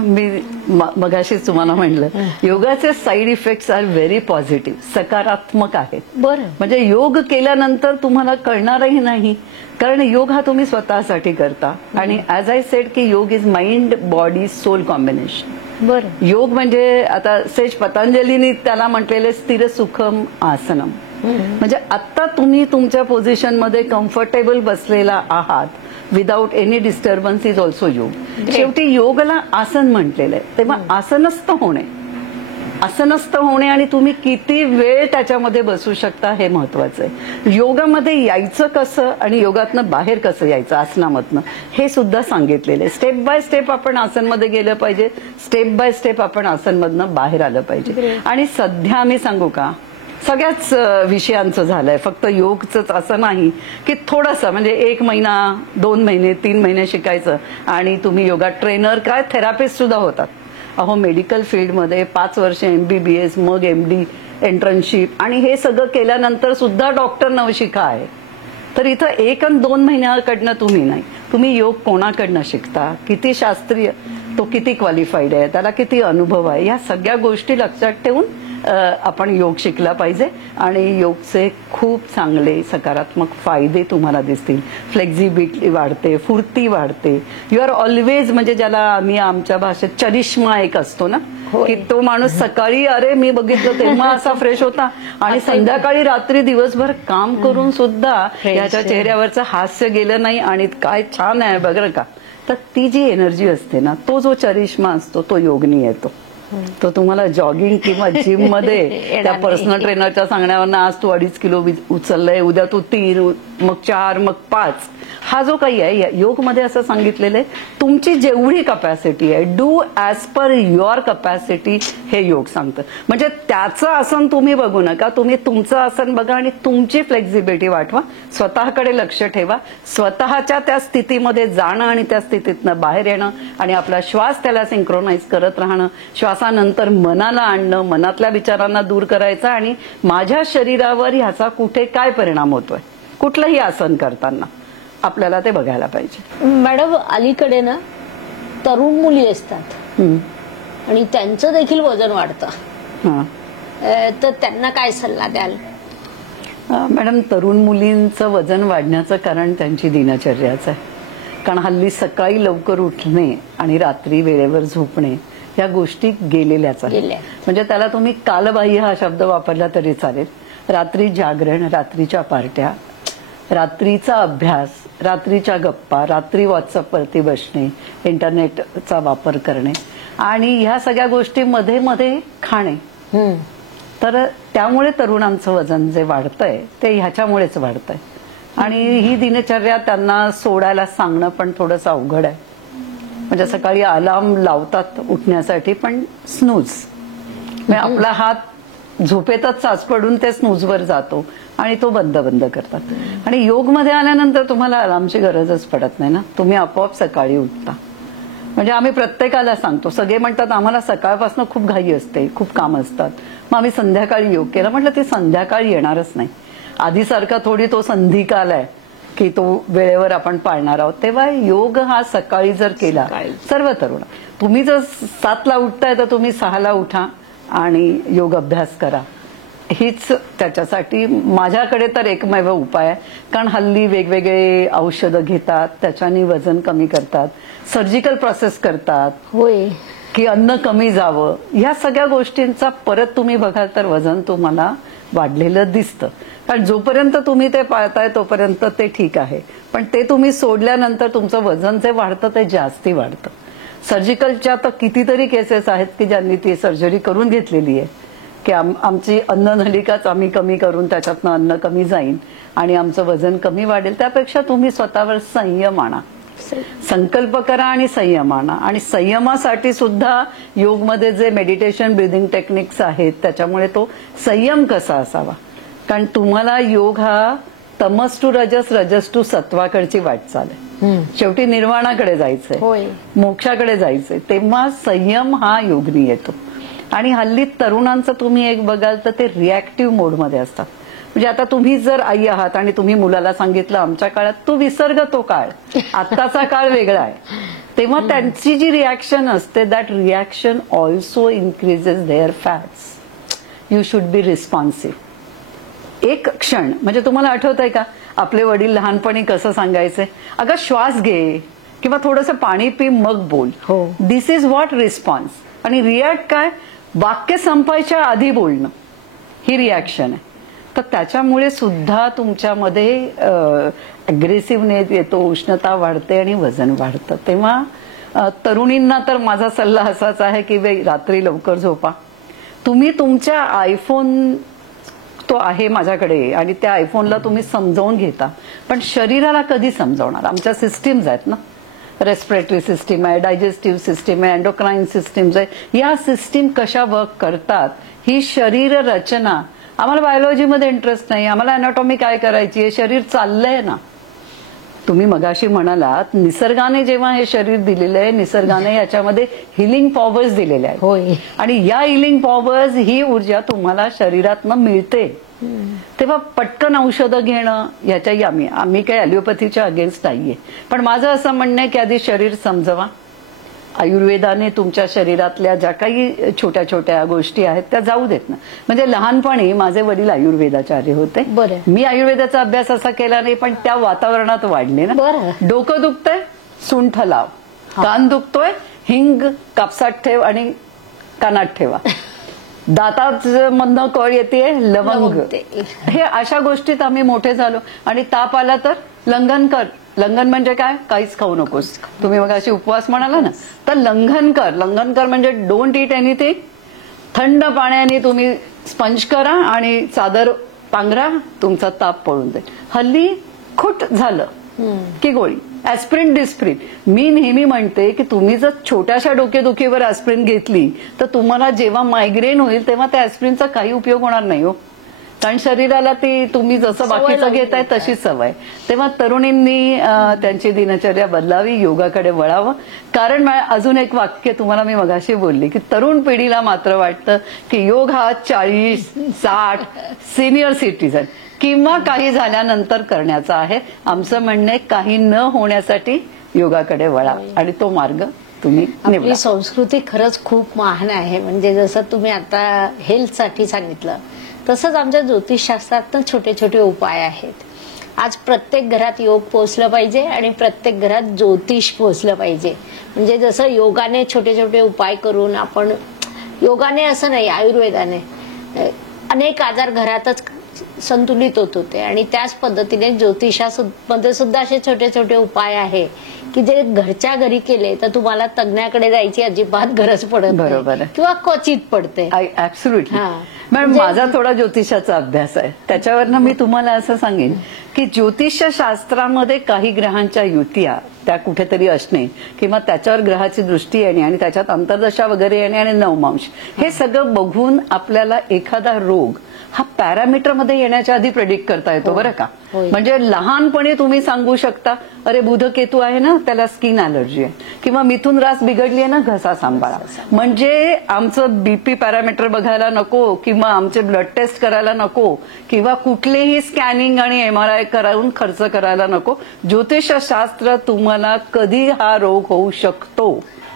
मी मगाशीच तुम्हाला म्हणलं, योगाचे side effects are very positive, सकारात्मक आहेत. बरं. म्हणजे योग केल्यानंतर तुम्हाला कळणारही नाही, कारण योग हा तुम्ही स्वतःसाठी करता. आणि ऍज आय सेड की yoga is mind body soul combination. बरं. योग म्हणजे आता सेज पतंजलीनी त्याला म्हटलेले स्थिर सुखम आसनम. म्हणजे आता तुम्ही तुमच्या पोझिशनमध्ये कम्फर्टेबल बसलेला आहात, without any disturbance is also योग. शेवटी योगला आसन म्हटलेलं आहे. तेव्हा आसनस्थ होणे आणि तुम्ही किती वेळ त्याच्यामध्ये बसू शकता हे महत्वाचं आहे. योगामध्ये यायचं कसं आणि योगातनं बाहेर कसं यायचं आसनामधनं हे सुद्धा सांगितलेलं आहे. स्टेप बाय स्टेप आपण आसनमध्ये गेलं पाहिजे, स्टेप बाय स्टेप आपण आसनमधनं बाहेर आलं पाहिजे. आणि सध्या मी सांगू का, सगळ्याच विषयांचं झालंय. फक्त योगच असं नाही की थोडंसं म्हणजे 1 महिना 2 महिने 3 महिने शिकायचं आणि तुम्ही योगा ट्रेनर काय थेरापिस्ट सुद्धा होतात. अहो मेडिकल फील्डमध्ये 5 वर्ष MBBS मग MD इंटर्नशिप आणि हे सगळं केल्यानंतर सुद्धा डॉक्टर नवशिका आहे. तर इथं 1 आणि 2 महिन्याकडनं तुम्ही नाही, तुम्ही योग कोणाकडनं शिकता, किती शास्त्रीय, तो किती क्वालिफाईड आहे, त्याला किती अनुभव आहे, या सगळ्या गोष्टी लक्षात ठेवून आपण योग शिकला पाहिजे आणि योगचे खूप चांगले सकारात्मक फायदे तुम्हाला दिसतील. फ्लेक्झिबिलिटी वाढते, फुर्ती वाढते, यू आर ऑलवेज, म्हणजे ज्याला आम्ही आमच्या भाषेत चरिष्मा एक असतो ना, की तो माणूस सकाळी अरे मी बघितलं तेव्हा असा फ्रेश होता आणि संध्याकाळी रात्री दिवसभर काम करून सुद्धा याच्या चेहऱ्यावरचं हास्य गेलं नाही आणि काय छान आहे बघ का. तर ती जी एनर्जी असते ना, तो जो चरिष्मा असतो तो योगनी येतो. तो तुम्हाला जॉगिंग किंवा जिम मध्ये त्या पर्सनल ट्रेनरच्या सांगण्यावर आज तू 2.5 किलो उचललंय, उद्या तू 3, मग 4, मग 5, हा जो काही आहे योग मध्ये असं सांगितलेलं आहे, तुमची जेवढी कपॅसिटी आहे do as per your capacity, हे योग सांगतं. म्हणजे त्याचं आसन तुम्ही बघू नका, तुम्ही तुमचं आसन बघा आणि तुमची फ्लेक्झिबिलिटी वाढवा. स्वतःकडे लक्ष ठेवा, स्वतःच्या त्या स्थितीमध्ये जाणं आणि त्या स्थितीतनं बाहेर येणं आणि आपला श्वास त्याला सिंक्रोनाइज करत राहणं. श्वासानंतर मनाला आणणं, मनातल्या विचारांना दूर करायचं आणि माझ्या शरीरावर ह्याचा कुठे काय परिणाम होतोय कुठलंही आसन करताना आपल्याला ते बघायला पाहिजे. मॅडम, अलीकडे ना तरुण मुली असतात आणि त्यांचं देखील वजन वाढतं, तर त्यांना काय सल्ला द्याल? मॅडम, तरुण मुलींचं वजन वाढण्याचं कारण त्यांची दिनचर्याच आहे. कारण हल्ली सकाळी लवकर उठणे आणि रात्री वेळेवर झोपणे या गोष्टी गेलेल्याच आहेत. म्हणजे त्याला तुम्ही कालबाह्य हा शब्द वापरला तरी चालेल. रात्री जागरण, रात्रीच्या पार्ट्या, रात्रीचा अभ्यास, रात्रीच्या गप्पा, रात्री व्हॉट्सअपवरती बसणे, इंटरनेटचा वापर करणे आणि ह्या सगळ्या गोष्टी मध्ये मध्ये खाणे. तर त्यामुळे तरुणांचं वजन जे वाढतंय ते ह्याच्यामुळेच वाढतंय आणि ही दिनचर्या त्यांना सोडायला सांगणं पण थोडंसं अवघड आहे. म्हणजे सकाळी अलार्म लावतात उठण्यासाठी पण स्नूज, म्हणजे आपला हात झोपेतच साच पडून ते स्नूजवर जातो आणि तो बंद करतात. आणि योग मध्ये आल्यानंतर तुम्हाला अलार्मची गरजच पडत नाही ना, तुम्ही आपोआप सकाळी उठता. म्हणजे आम्ही प्रत्येकाला सांगतो, सगळे म्हणतात आम्हाला सकाळपासून खूप घाई असते, खूप काम असतात, मग आम्ही संध्याकाळी योग केला. म्हटलं ते संध्याकाळी येणारच नाही. आधीसारखा थोडी तो संधिकाल आहे की तो वेळेवर आपण पाळणार आहोत. तेव्हा योग हा सकाळी जर केला, सर्व तरुण, तुम्ही जर 7ला उठताय तर तुम्ही 6ला उठा आणि योग अभ्यास करा. हीच त्याच्यासाठी माझ्याकडे तर एकमेव उपाय आहे. कारण हल्ली वेगवेगळे औषधं घेतात, त्याच्याने वजन कमी करतात, सर्जिकल प्रोसेस करतात, होय, की अन्न कमी जावं. ह्या सगळ्या गोष्टींचा परत तुम्ही बघाल तर वजन तुम्हाला वाढलेलं दिसतं. कारण जोपर्यंत तुम्ही ते पाळताय तोपर्यंत ते ठीक आहे, पण ते तुम्ही सोडल्यानंतर तुमचं वजन जे वाढतं ते जास्ती वाढतं. सर्जिकलच्या तर कितीतरी केसेस आहेत की ज्यांनी ती सर्जरी करून घेतलेली आहे की आमची अन्ननलिकाच आम्ही कमी करून त्याच्यातनं अन्न कमी जाईल आणि आमचं वजन कमी वाढेल. त्यापेक्षा तुम्ही स्वतःवर संयम आणा, संकल्प करा आणि संयम आणा. आणि संयमासाठी सुद्धा योगमध्ये जे मेडिटेशन ब्रीदिंग टेक्निक्स आहेत त्याच्यामुळे तो संयम कसा असावा. कारण तुम्हाला योग हा तमस टू रजस, रजस टू सत्वाकडची वाटचाल आहे. शेवटी निर्वाणाकडे जायचंय, मोक्षाकडे जायचंय. तेव्हा संयम हा योगनी येतो. आणि हल्ली तरुणांचं तुम्ही एक बघाल तर ते रिॲक्टिव्ह मोडमध्ये असतात. म्हणजे आता तुम्ही जर आई आहात आणि तुम्ही मुलाला सांगितलं आमच्या काळात तू विसर्ग तो काळ, आत्ताचा काळ वेगळा आहे, तेव्हा त्यांची जी रिॲक्शन असते that reaction also increases their fats. You should be responsive. एक क्षण, म्हणजे तुम्हाला आठवत आहे का आपले वडील लहानपणी कसं सांगायचे, अगं श्वास घे किंवा थोडंसं पाणी पी मग बोल. दिस इज व्हॉट रिस्पॉन्स. आणि रिॲक्ट काय, वाक्य संपायच्या आधी बोलणं, ही रिॲक्शन आहे. तर त्याच्यामुळे सुद्धा तुमच्यामध्ये अग्रेसिव्हनेस येतो, उष्णता वाढते आणि वजन वाढतं. तेव्हा तरुणींना तर माझा सल्ला असाच आहे की रात्री लवकर झोपा. तुम्ही तुमच्या आयफोन तो आहे माझ्याकडे आणि त्या आयफोनला तुम्ही समजावून घेता, पण शरीराला कधी समजावणार. आमच्या सिस्टीम्स आहेत ना, रेस्पिरेटरी सिस्टीम आहे, डायजेस्टिव्ह सिस्टीम आहे, एंडोक्राइन सिस्टीम्स आहे. या सिस्टीम कशा वर्क करतात ही शरीर रचना आम्हाला बायोलॉजीमध्ये इंटरेस्ट नाही, आम्हाला अॅनाटॉमी काय करायची आहे, शरीर चाललंय ना. तुम्ही मगाशी म्हणालात निसर्गाने जेव्हा हे शरीर दिलेलं आहे, निसर्गाने याच्यामध्ये हिलिंग पॉवर्स दिलेले आहेत. होय. आणि या हिलिंग पॉवर्स ही ऊर्जा तुम्हाला शरीरातनं मिळते. तेव्हा पटकन औषधं घेणं याच्याही आम्ही काही ॲलोपॅथीच्या अगेन्स्ट नाहीये, पण माझं असं म्हणणं आहे की आधी शरीर समजवा. आयुर्वेदाने तुमच्या शरीरातल्या ज्या काही छोट्या छोट्या गोष्टी आहेत त्या जाऊ देत ना. म्हणजे लहानपणी माझे वडील आयुर्वेदाचार्य होते. बरं. मी आयुर्वेदाचा अभ्यास असा केला नाही, पण त्या वातावरणात वाढले ना. बरं. डोकं दुखतंय, सुंठ लाव. कान दुखतोय, हिंग कापसात ठेव आणि कानात ठेवा. दातात मधनं कळ येते, लवंग. हे अशा गोष्टीत आम्ही मोठे झालो. आणि ताप आला तर लंघन कर. लंघन म्हणजे काय? काहीच खाऊ नकोस. तुम्ही मग अशी उपवास म्हणाला ना, तर लंघन कर. लंघन कर म्हणजे डोंट ईट एनिथिंग. थंड पाण्याने तुम्ही स्पंज करा आणि चादर पांघरा, तुमचा ताप पळून जाईल. हल्ली खुट झालं की गोळी, ऍस्प्रिन डिस्प्रिन. मी नेहमी म्हणते की तुम्ही जर छोट्याशा डोकेदुखीवर ऍस्प्रिन घेतली तर तुम्हाला जेव्हा मायग्रेन होईल तेव्हा त्या ऍस्प्रिनचा काही उपयोग होणार नाही हो. कारण शरीराला ती तुम्ही जसं बाकीचं घेताय तशीच सवय. तेव्हा तरुणींनी त्यांची दिनचर्या बदलावी, योगाकडे वळावं. कारण अजून एक वाक्य तुम्हाला मी मगाशी बोलली की तरुण पिढीला मात्र वाटतं की योग हा 40, 60 सिनियर सिटीजन किंवा काही झाल्यानंतर करण्याचा आहे. आमचं म्हणणं काही न होण्यासाठी योगाकडे वळा आणि तो मार्ग तुम्ही निवडा. आपली संस्कृती खरंच खूप महान आहे. म्हणजे जसं तुम्ही आता हेल्थसाठी सांगितलं तसंच आमच्या ज्योतिषशास्त्रात छोटे छोटे उपाय आहेत. आज प्रत्येक घरात योग पोहोचलं पाहिजे आणि प्रत्येक घरात ज्योतिष पोहोचलं पाहिजे. म्हणजे जसं योगाने छोटे छोटे उपाय करून आपण, योगाने असं नाही, आयुर्वेदाने अनेक आजार घरातच संतुलित होत होते. आणि त्याच पद्धतीने ज्योतिषामध्ये सुद्धा असे छोटे छोटे उपाय आहे की जे घरच्या घरी केले तर तुम्हाला तज्ञाकडे जायची अजिबात गरज पडत नाही किंवा क्वचित पडते. ऍब्सोल्युटली. मॅडम माझा थोडा ज्योतिषाचा अभ्यास आहे, त्याच्यावरनं मी तुम्हाला असं सांगेन की ज्योतिषशास्त्रामध्ये काही ग्रहांच्या युत्या त्या कुठेतरी असणे किंवा त्याच्यावर ग्रहाची दृष्टी येणे आणि त्याच्यात अंतर्दशा वगैरे येणे आणि नवमांश, हे सगळं बघून आपल्याला एखादा रोग हा पॅरामीटर मध्ये येण्याच्या आधी प्रेडिक्ट करता येतो. बरं का? म्हणजे लहानपणी तुम्ही सांगू शकता अरे बुध केतू आहे ना, त्याला स्किन अलर्जी आहे, किंवा मिथुन रास बिघडली आहे ना, घसा सांभाळा. म्हणजे आमचं बीपी पॅरामीटर बघायला नको किंवा आमचे ब्लड टेस्ट करायला नको किंवा कुठलेही स्कॅनिंग आणि MRI करून खर्च करायला नको. ज्योतिषशास्त्र तुम्हाला कधी हा रोग होऊ शकतो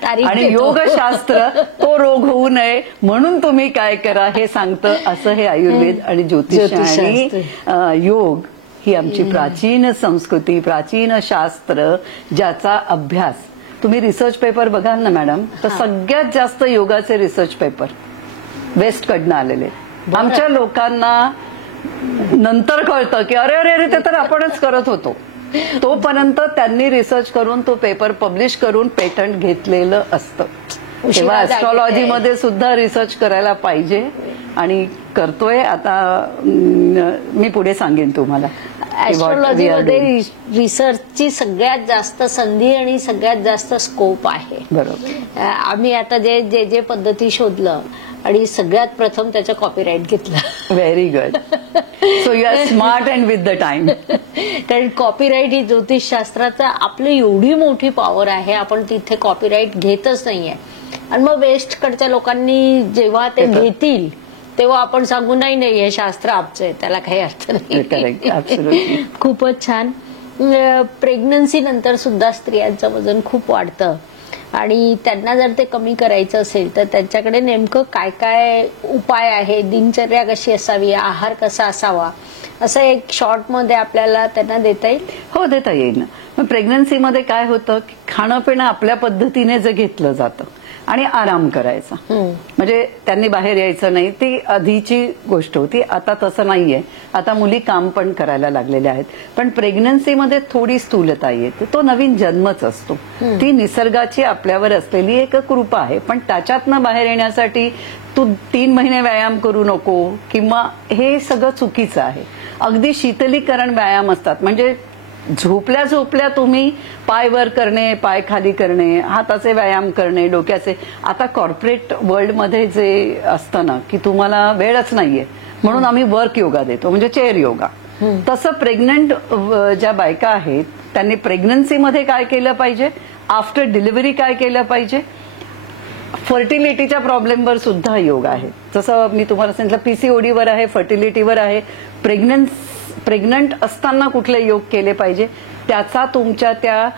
आणि योगशास्त्र तो रोग होऊ नये म्हणून तुम्ही काय करा हे सांगतं. असं हे आयुर्वेद आणि ज्योतिष आणि योग ही आमची प्राचीन संस्कृती, प्राचीन शास्त्र, ज्याचा अभ्यास तुम्ही रिसर्च पेपर बघाल ना मॅडम, तर सगळ्यात जास्त योगाचे रिसर्च पेपर वेस्ट कडनं आलेले. आमच्या लोकांना नंतर कळतं की अरे अरे अरे ते तर आपणच करत होतो. तोपर्यंत त्यांनी रिसर्च करून तो पेपर पब्लिश करून पेटंट घेतलेलं असतं. तेव्हा ऍस्ट्रॉलॉजीमध्ये सुद्धा रिसर्च करायला पाहिजे आणि करतोय. आता मी पुढे सांगेन तुम्हाला. ऍस्ट्रॉलॉजीमध्ये रिसर्चची सगळ्यात जास्त संधी आणि सगळ्यात जास्त स्कोप आहे. बरोबर. आम्ही आता जे जे पद्धती शोधलं आणि सगळ्यात प्रथम त्याचं कॉपीराईट घेतलं. Very good. So you are smart and with the time. कारण कॉपीराईट ही ज्योतिषशास्त्राचा आपली एवढी मोठी पॉवर आहे, आपण तिथे कॉपीराईट घेतच नाहीये. आणि मग वेस्टकडच्या लोकांनी जेव्हा ते घेतील तेव्हा आपण सांगू नाही नाही हे शास्त्र आमचं आहे, त्याला काही अर्थ नाही. खूपच छान. प्रेग्नन्सी नंतर सुद्धा स्त्रियांचं वजन खूप वाढतं आणि त्यांना जर ते कमी करायचं असेल तर त्यांच्याकडे नेमकं काय काय उपाय आहे, दिनचर्या कशी असावी, आहार कसा असावा, असं एक शॉर्ट मध्ये आपल्याला त्यांना देता येईल? हो, देता येईल ना. मग प्रेग्नन्सीमध्ये काय होतं की खाणं पिणं आपल्या पद्धतीने जे घेतलं जातं आणि आराम करायचा, म्हणजे त्यांनी बाहेर यायचं नाही, ती आधीची गोष्ट होती. आता तसं नाहीये. आता मुली काम पण करायला लागलेल्या आहेत. पण प्रेग्नन्सीमध्ये थोडी स्थूलता येते. तो नवीन जन्मच असतो. ती निसर्गाची आपल्यावर असलेली एक कृपा आहे. पण त्याच्यातनं बाहेर येण्यासाठी तू 3 महिने व्यायाम करू नको किंवा हे सगळं चुकीचं आहे. अगदी शीतलीकरण व्यायाम असतात. म्हणजे झोपल्या झोपल्या तुम्ही पाय वर करणे, पाय खाली करणे, हाताचे व्यायाम करणे, डोक्याचे. आता कॉर्पोरेट वर्ल्डमध्ये जे असतं ना की तुम्हाला वेळच नाहीये म्हणून आम्ही वर्क योगा देतो, म्हणजे चेअर योगा. तसं प्रेग्नंट ज्या बायका आहेत त्यांनी प्रेग्नन्सीमध्ये काय केलं पाहिजे, आफ्टर डिलिव्हरी काय केलं पाहिजे, फर्टिलिटीच्या प्रॉब्लेमवर सुद्धा योग आहे. जसं मी तुम्हाला सांगितलं पीसीओडीवर आहे, फर्टिलिटीवर आहे. प्रेग्नंट असताना कुठले योग केले पाहिजे, त्याचा तुमच्या त्या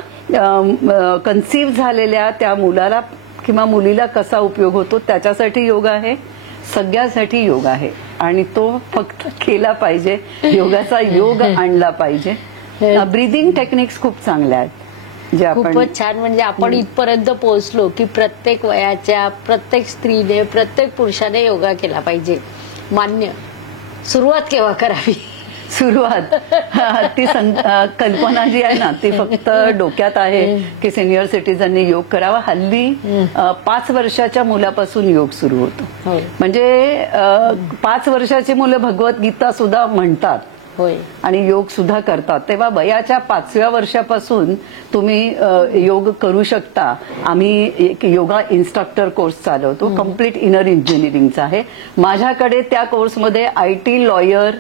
कन्सीव्ह झालेल्या त्या मुलाला किंवा मुलीला कसा उपयोग होतो त्याच्यासाठी योग आहे. सगळ्यासाठी योग आहे आणि तो फक्त केला पाहिजे, योगाचा योग आणला पाहिजे. ब्रीदिंग टेक्निक्स खूप चांगल्या आहेत जे आपण. खूपच छान. म्हणजे आपण इथपर्यंत पोहोचलो की प्रत्येक वयाच्या प्रत्येक स्त्रीने प्रत्येक पुरुषाने योगा केला पाहिजे. मान्य. सुरुवात केव्हा करावी? सुरुवात ती कल्पना जी आहे ना ती फक्त डोक्यात आहे की सिनियर सिटीजननी योग करावा. हल्ली 5 वर्षाच्या मुलापासून योग सुरू होतो. म्हणजे 5 वर्षाची मुलं भगवद्गीता सुद्धा म्हणतात आणि योग सुद्धा करतात. तेव्हा वयाच्या 5व्या वर्षापासून तुम्ही योग करू शकता. आम्ही एक योगा इन्स्ट्रक्टर कोर्स चालवतो, कम्प्लीट इनर इंजिनिअरिंगचा आहे. माझ्याकडे त्या कोर्समध्ये IT, लॉयर,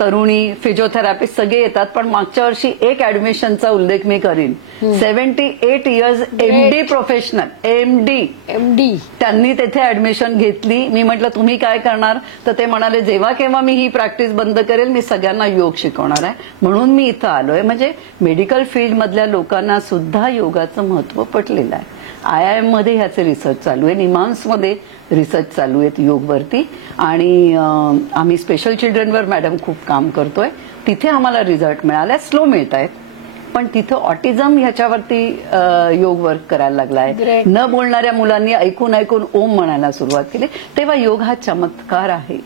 तरुणी, फिजिओथेरपिस्ट सगळे येतात. पण मागच्या वर्षी एक ऍडमिशनचा उल्लेख मी करीन. 78 इयर्स MD प्रोफेशनल, MD त्यांनी तेथे ऍडमिशन घेतली. मी म्हटलं तुम्ही काय करणार, तर ते म्हणाले जेव्हा केव्हा मी ही प्रॅक्टिस बंद करेल मी सगळ्यांना योग शिकवणार आहे. म्हणून मी इथं आलोय. म्हणजे मेडिकल फील्ड मधल्या लोकांना सुद्धा योगाचं महत्व पटलेलं आहे. IIM मध्ये ह्याचे रिसर्च चालू आहे, निमान्समध्ये रिसर्च चालू आहेत योगवरती. आणि आम्ही स्पेशल चिल्ड्रनवर मॅडम खूप काम करतोय. तिथे आम्हाला रिझल्ट मिळालाय. स्लो मिळत आहेत पण तिथं ऑटिझम ह्याच्यावरती योग वर्क करायला लागलाय. न बोलणाऱ्या मुलांनी ऐकून ऐकून ओम म्हणायला सुरुवात केली. तेव्हा योग हा चमत्कार आहे.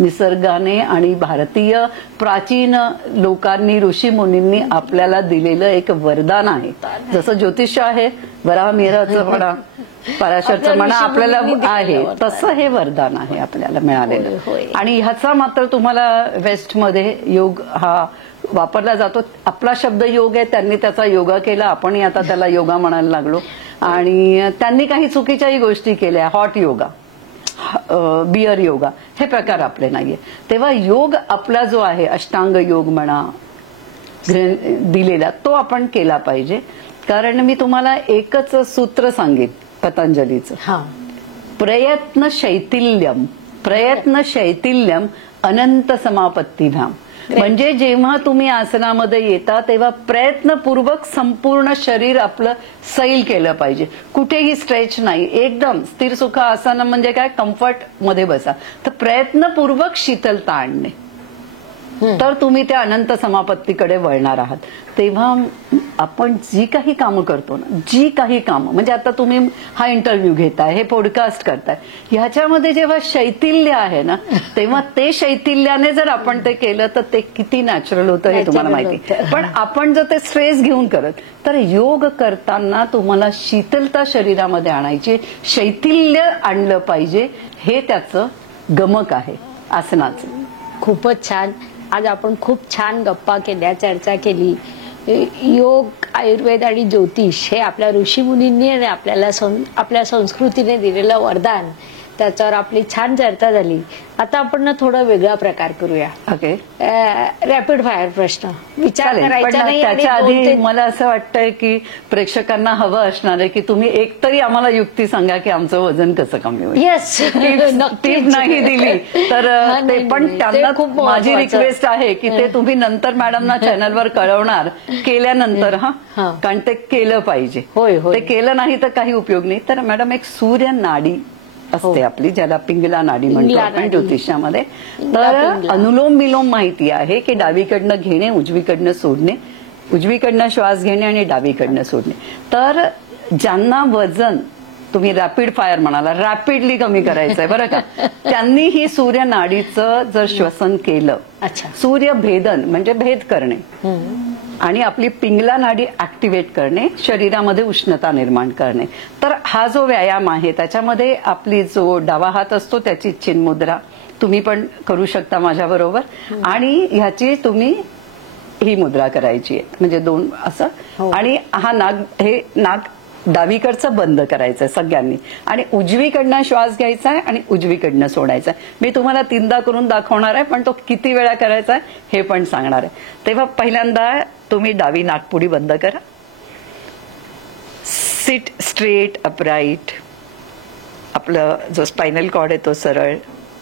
निसर्गाने आणि भारतीय प्राचीन लोकांनी, ऋषी मुनींनी आपल्याला दिलेलं एक वरदान आहे. जसं ज्योतिष आहे, वराह मिहिराचं म्हणा, पराशरचं म्हणा, आपल्याला आहे तसं हे वरदान आहे आपल्याला मिळालेलं. आणि ह्याचा मात्र तुम्हाला वेस्टमध्ये योग हा वापरला जातो. आपला शब्द योग आहे, त्यांनी त्याचा योगा केला, आपणही आता त्याला योगा म्हणायला लागलो. आणि त्यांनी काही चुकीच्याही गोष्टी केल्या. हॉट योगा, बिअर योगा हे प्रकार आपले नाहीये. तेव्हा योग आपला जो आहे अष्टांग योग म्हणा दिलेला, तो आपण केला पाहिजे. कारण मी तुम्हाला एकच सूत्र सांगेन पतंजलीचं, प्रयत्न शैथिल्यम अनंत समापत्तीभ्याम. म्हणजे जेव्हा तुम्ही आसनामध्ये येता तेव्हा प्रयत्नपूर्वक संपूर्ण शरीर आपलं सैल केलं पाहिजे. कुठेही स्ट्रेच नाही, एकदम स्थिर सुख आसन म्हणजे काय, कम्फर्ट मध्ये बसा. तर प्रयत्नपूर्वक शीतलता आणणे, तर तुम्ही त्या अनंत समापत्तीकडे वळणार आहात. तेव्हा आपण जी काही कामं करतो ना, जी काही कामं म्हणजे आता तुम्ही हा इंटरव्ह्यू घेताय, हे पॉडकास्ट करताय, ह्याच्यामध्ये जेव्हा शैथिल्य आहे ना तेव्हा ते शैथिल्याने जर आपण ते केलं तर ते किती नॅचरल होतं हे तुम्हाला माहिती. पण आपण जर ते स्ट्रेस घेऊन करत, तर योग करताना तुम्हाला शीतलता शरीरामध्ये आणायची, शैथिल्य आणलं पाहिजे, हे त्याचं गमक आहे आसनाचं. खूपच छान. आज आपण खूप छान गप्पा केल्या, चर्चा केली. योग, आयुर्वेद आणि ज्योतिष हे आपल्या ऋषीमुनींनी आणि आपल्या संस्कृतीने दिलेलं वरदान, त्याच्यावर आपली छान चर्चा झाली. आता आपण ना थोडा वेगळा प्रकार करूया. ओके. रॅपिड फायर प्रश्न विचार करायचा नाही. त्याच्या आधी मला असं वाटतंय की प्रेक्षकांना हवं असणार आहे की तुम्ही एकतरी आम्हाला युक्ती सांगा की आमचं वजन कसं कमी होईल. येस, टीप नाही दिली तर ते पण त्यांना खूप माझी रिक्वेस्ट आहे की ते तुम्ही नंतर मॅडमना चॅनलवर कळवणार केल्यानंतर. कारण ते केलं पाहिजे. ते केलं नाही तर काही उपयोग नाही. तर मॅडम एक सूर्य नाडी असते आपली, ज्याला पिंगला नाडी म्हणतो आपण ज्योतिषामध्ये. तर अनुलोम विलोम माहिती आहे की डावीकडनं घेणे, उजवीकडनं सोडणे, उजवीकडनं श्वास घेणे आणि डावीकडनं सोडणे. तर ज्यांना वजन तुम्ही रॅपिड फायर म्हणाला, रॅपिडली कमी करायचंय बरं का, त्यांनी ही सूर्य नाडीचं जर श्वसन केलं, सूर्य भेदन म्हणजे भेद करणे आणि आपली पिंगला नाडी ऍक्टिव्हेट करणे, शरीरामध्ये उष्णता निर्माण करणे. तर हा जो व्यायाम आहे त्याच्यामध्ये आपली जो डावा हात असतो त्याची चिन्मुद्रा तुम्ही पण करू शकता माझ्याबरोबर. आणि ह्याची तुम्ही ही मुद्रा करायची आहे, म्हणजे 2 असं. हो. आणि हे नाक डावीकडचं बंद करायचंय सगळ्यांनी, आणि उजवीकडनं श्वास घ्यायचा आहे आणि उजवीकडनं सोडायचा आहे. मी तुम्हाला 3दा करून दाखवणार आहे, पण तो किती वेळा करायचा आहे हे पण सांगणार आहे. तेव्हा पहिल्यांदा तुम्ही डावी नाकपुडी बंद करा. Seat straight upright. आपलं जो स्पायनल कॉर्ड आहे तो सरळ,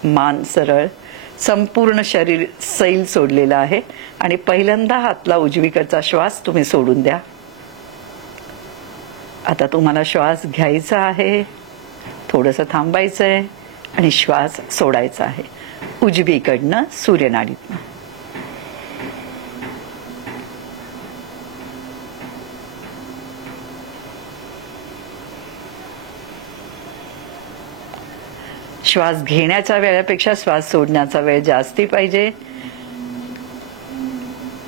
मान सरळ, संपूर्ण शरीर सैल सोडलेलं आहे. आणि पहिल्यांदा हातला उजवीकडचा श्वास तुम्ही सोडून द्या. आता तुम्हाला श्वास घ्यायचा आहे, थोडंसं थांबायचंय आणि श्वास सोडायचा आहे उजवीकडनं सूर्यनाडीतनं. श्वास घेण्याच्या वेळेपेक्षा श्वास सोडण्याचा वेळ जास्ती पाहिजे.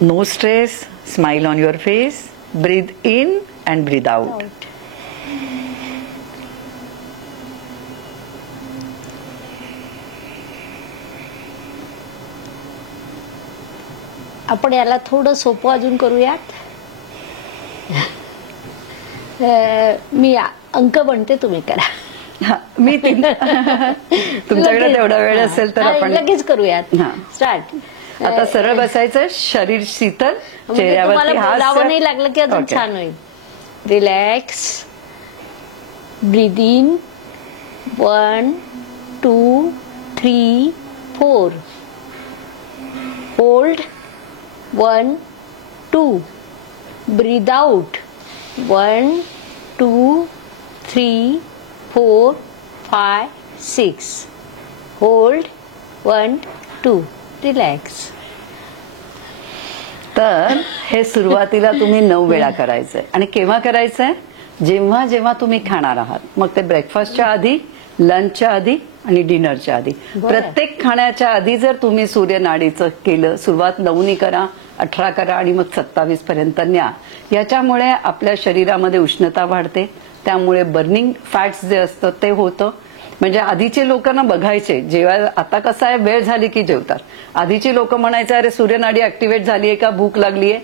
No stress, smile on your face, breathe in and breathe out. आपण याला थोडं सोपं अजून करूयात. मी अंक म्हणते, तुम्ही करा. मी तुमच्याकडे तेवढा वेळ असेल तर आपण लगेच करूयात. स्टार्ट. आता सरळ बसायचं, शरीर शीतल, चेहऱ्यावरती बोलावं नाही लागलं की अजून छान होईल. Relax. Breathe in. 1 2 3 4. Hold. 1 2. Breathe out. 1 2 3 4 5 6. Hold. 1 2. Relax. तर हे सुरुवातीला तुम्ही 9 वेळा करायचंय. आणि केव्हा करायचंय? जेव्हा जेव्हा तुम्ही खाणार आहात, मग ते ब्रेकफास्टच्या आधी, लंचच्या आधी आणि डिनरच्या आधी. प्रत्येक खाण्याच्या आधी जर तुम्ही सूर्यनाडीचं केलं, सुरुवात 9 करा, 18 करा आणि मग 27 पर्यंत न्या. याच्यामुळे आपल्या शरीरामध्ये उष्णता वाढते, त्यामुळे बर्निंग फॅट्स जे असतं ते होतं. म्हणजे आधीचे लोक ना बघायचे जेव्हा, आता कसं आहे वेळ झाली की जेवतात. आधीची लोक म्हणायचे अरे सूर्यनाडी ऍक्टिव्हेट झालीये का, भूक लागलीये,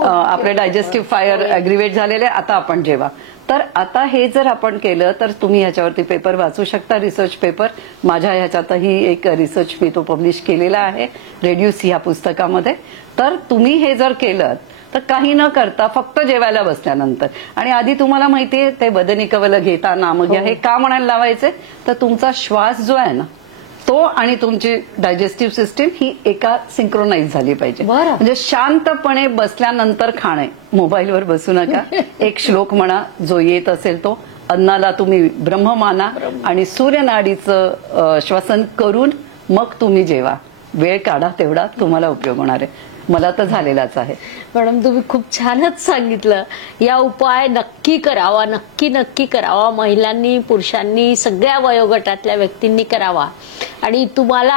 आपले डायजेस्टिव्ह फायर ऍग्रिव्हेट झालेले, आता आपण जेवा. तर आता हे जर आपण केलं तर तुम्ही ह्याच्यावरती पेपर वाचू शकता, रिसर्च पेपर. माझ्या ह्याच्यातही एक रिसर्च मी तो पब्लिश केलेला आहे रेड्यूस ह्या पुस्तकामध्ये. तर तुम्ही हे जर केलं तर काही न करता फक्त जेवायला बसल्यानंतर, आणि आधी तुम्हाला माहितीये ते बदनी कवल घेता नाम घ्या, हे का म्हणायला लावायचे, तर तुमचा श्वास जो आहे ना तो आणि तुमची डायजेस्टिव्ह सिस्टीम ही एका सिंक्रोनाइज झाली पाहिजे. म्हणजे शांतपणे बसल्यानंतर खाणे, मोबाईलवर बसू नका. एक श्लोक म्हणा जो येत असेल तो. अन्नाला तुम्ही ब्रह्म माना आणि सूर्यनाडीचं श्वसन करून मग तुम्ही जेवा. वेळ काढा, तेवढा तुम्हाला उपयोग होणार आहे. मला तर झालेलाच आहे. मॅडम तुम्ही खूप छानच सांगितलं. या उपाय नक्की करावा, नक्की करावा. महिलांनी, पुरुषांनी, सगळ्या वयोगटातल्या व्यक्तींनी करावा. आणि तुम्हाला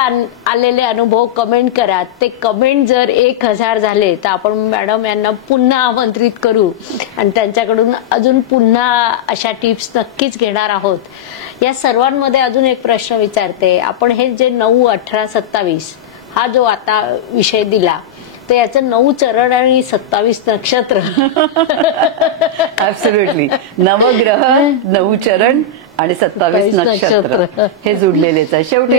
आलेले अनुभव कमेंट करा. ते कमेंट जर 1000 झाले तर आपण मॅडम यांना पुन्हा आमंत्रित करू आणि त्यांच्याकडून अजून पुन्हा अशा टिप्स नक्कीच घेणार आहोत. या सर्वांमध्ये अजून एक प्रश्न विचारते. आपण हे जे 9, 18, 27 हा जो आता विषय दिला, तर याचं 9 चरण आणि 27 नक्षत्र. ऍब्सोल्युटली. नवग्रह, 9 चरण आणि 27 नक्षत्र हे जुडलेलेच आहे. शेवटी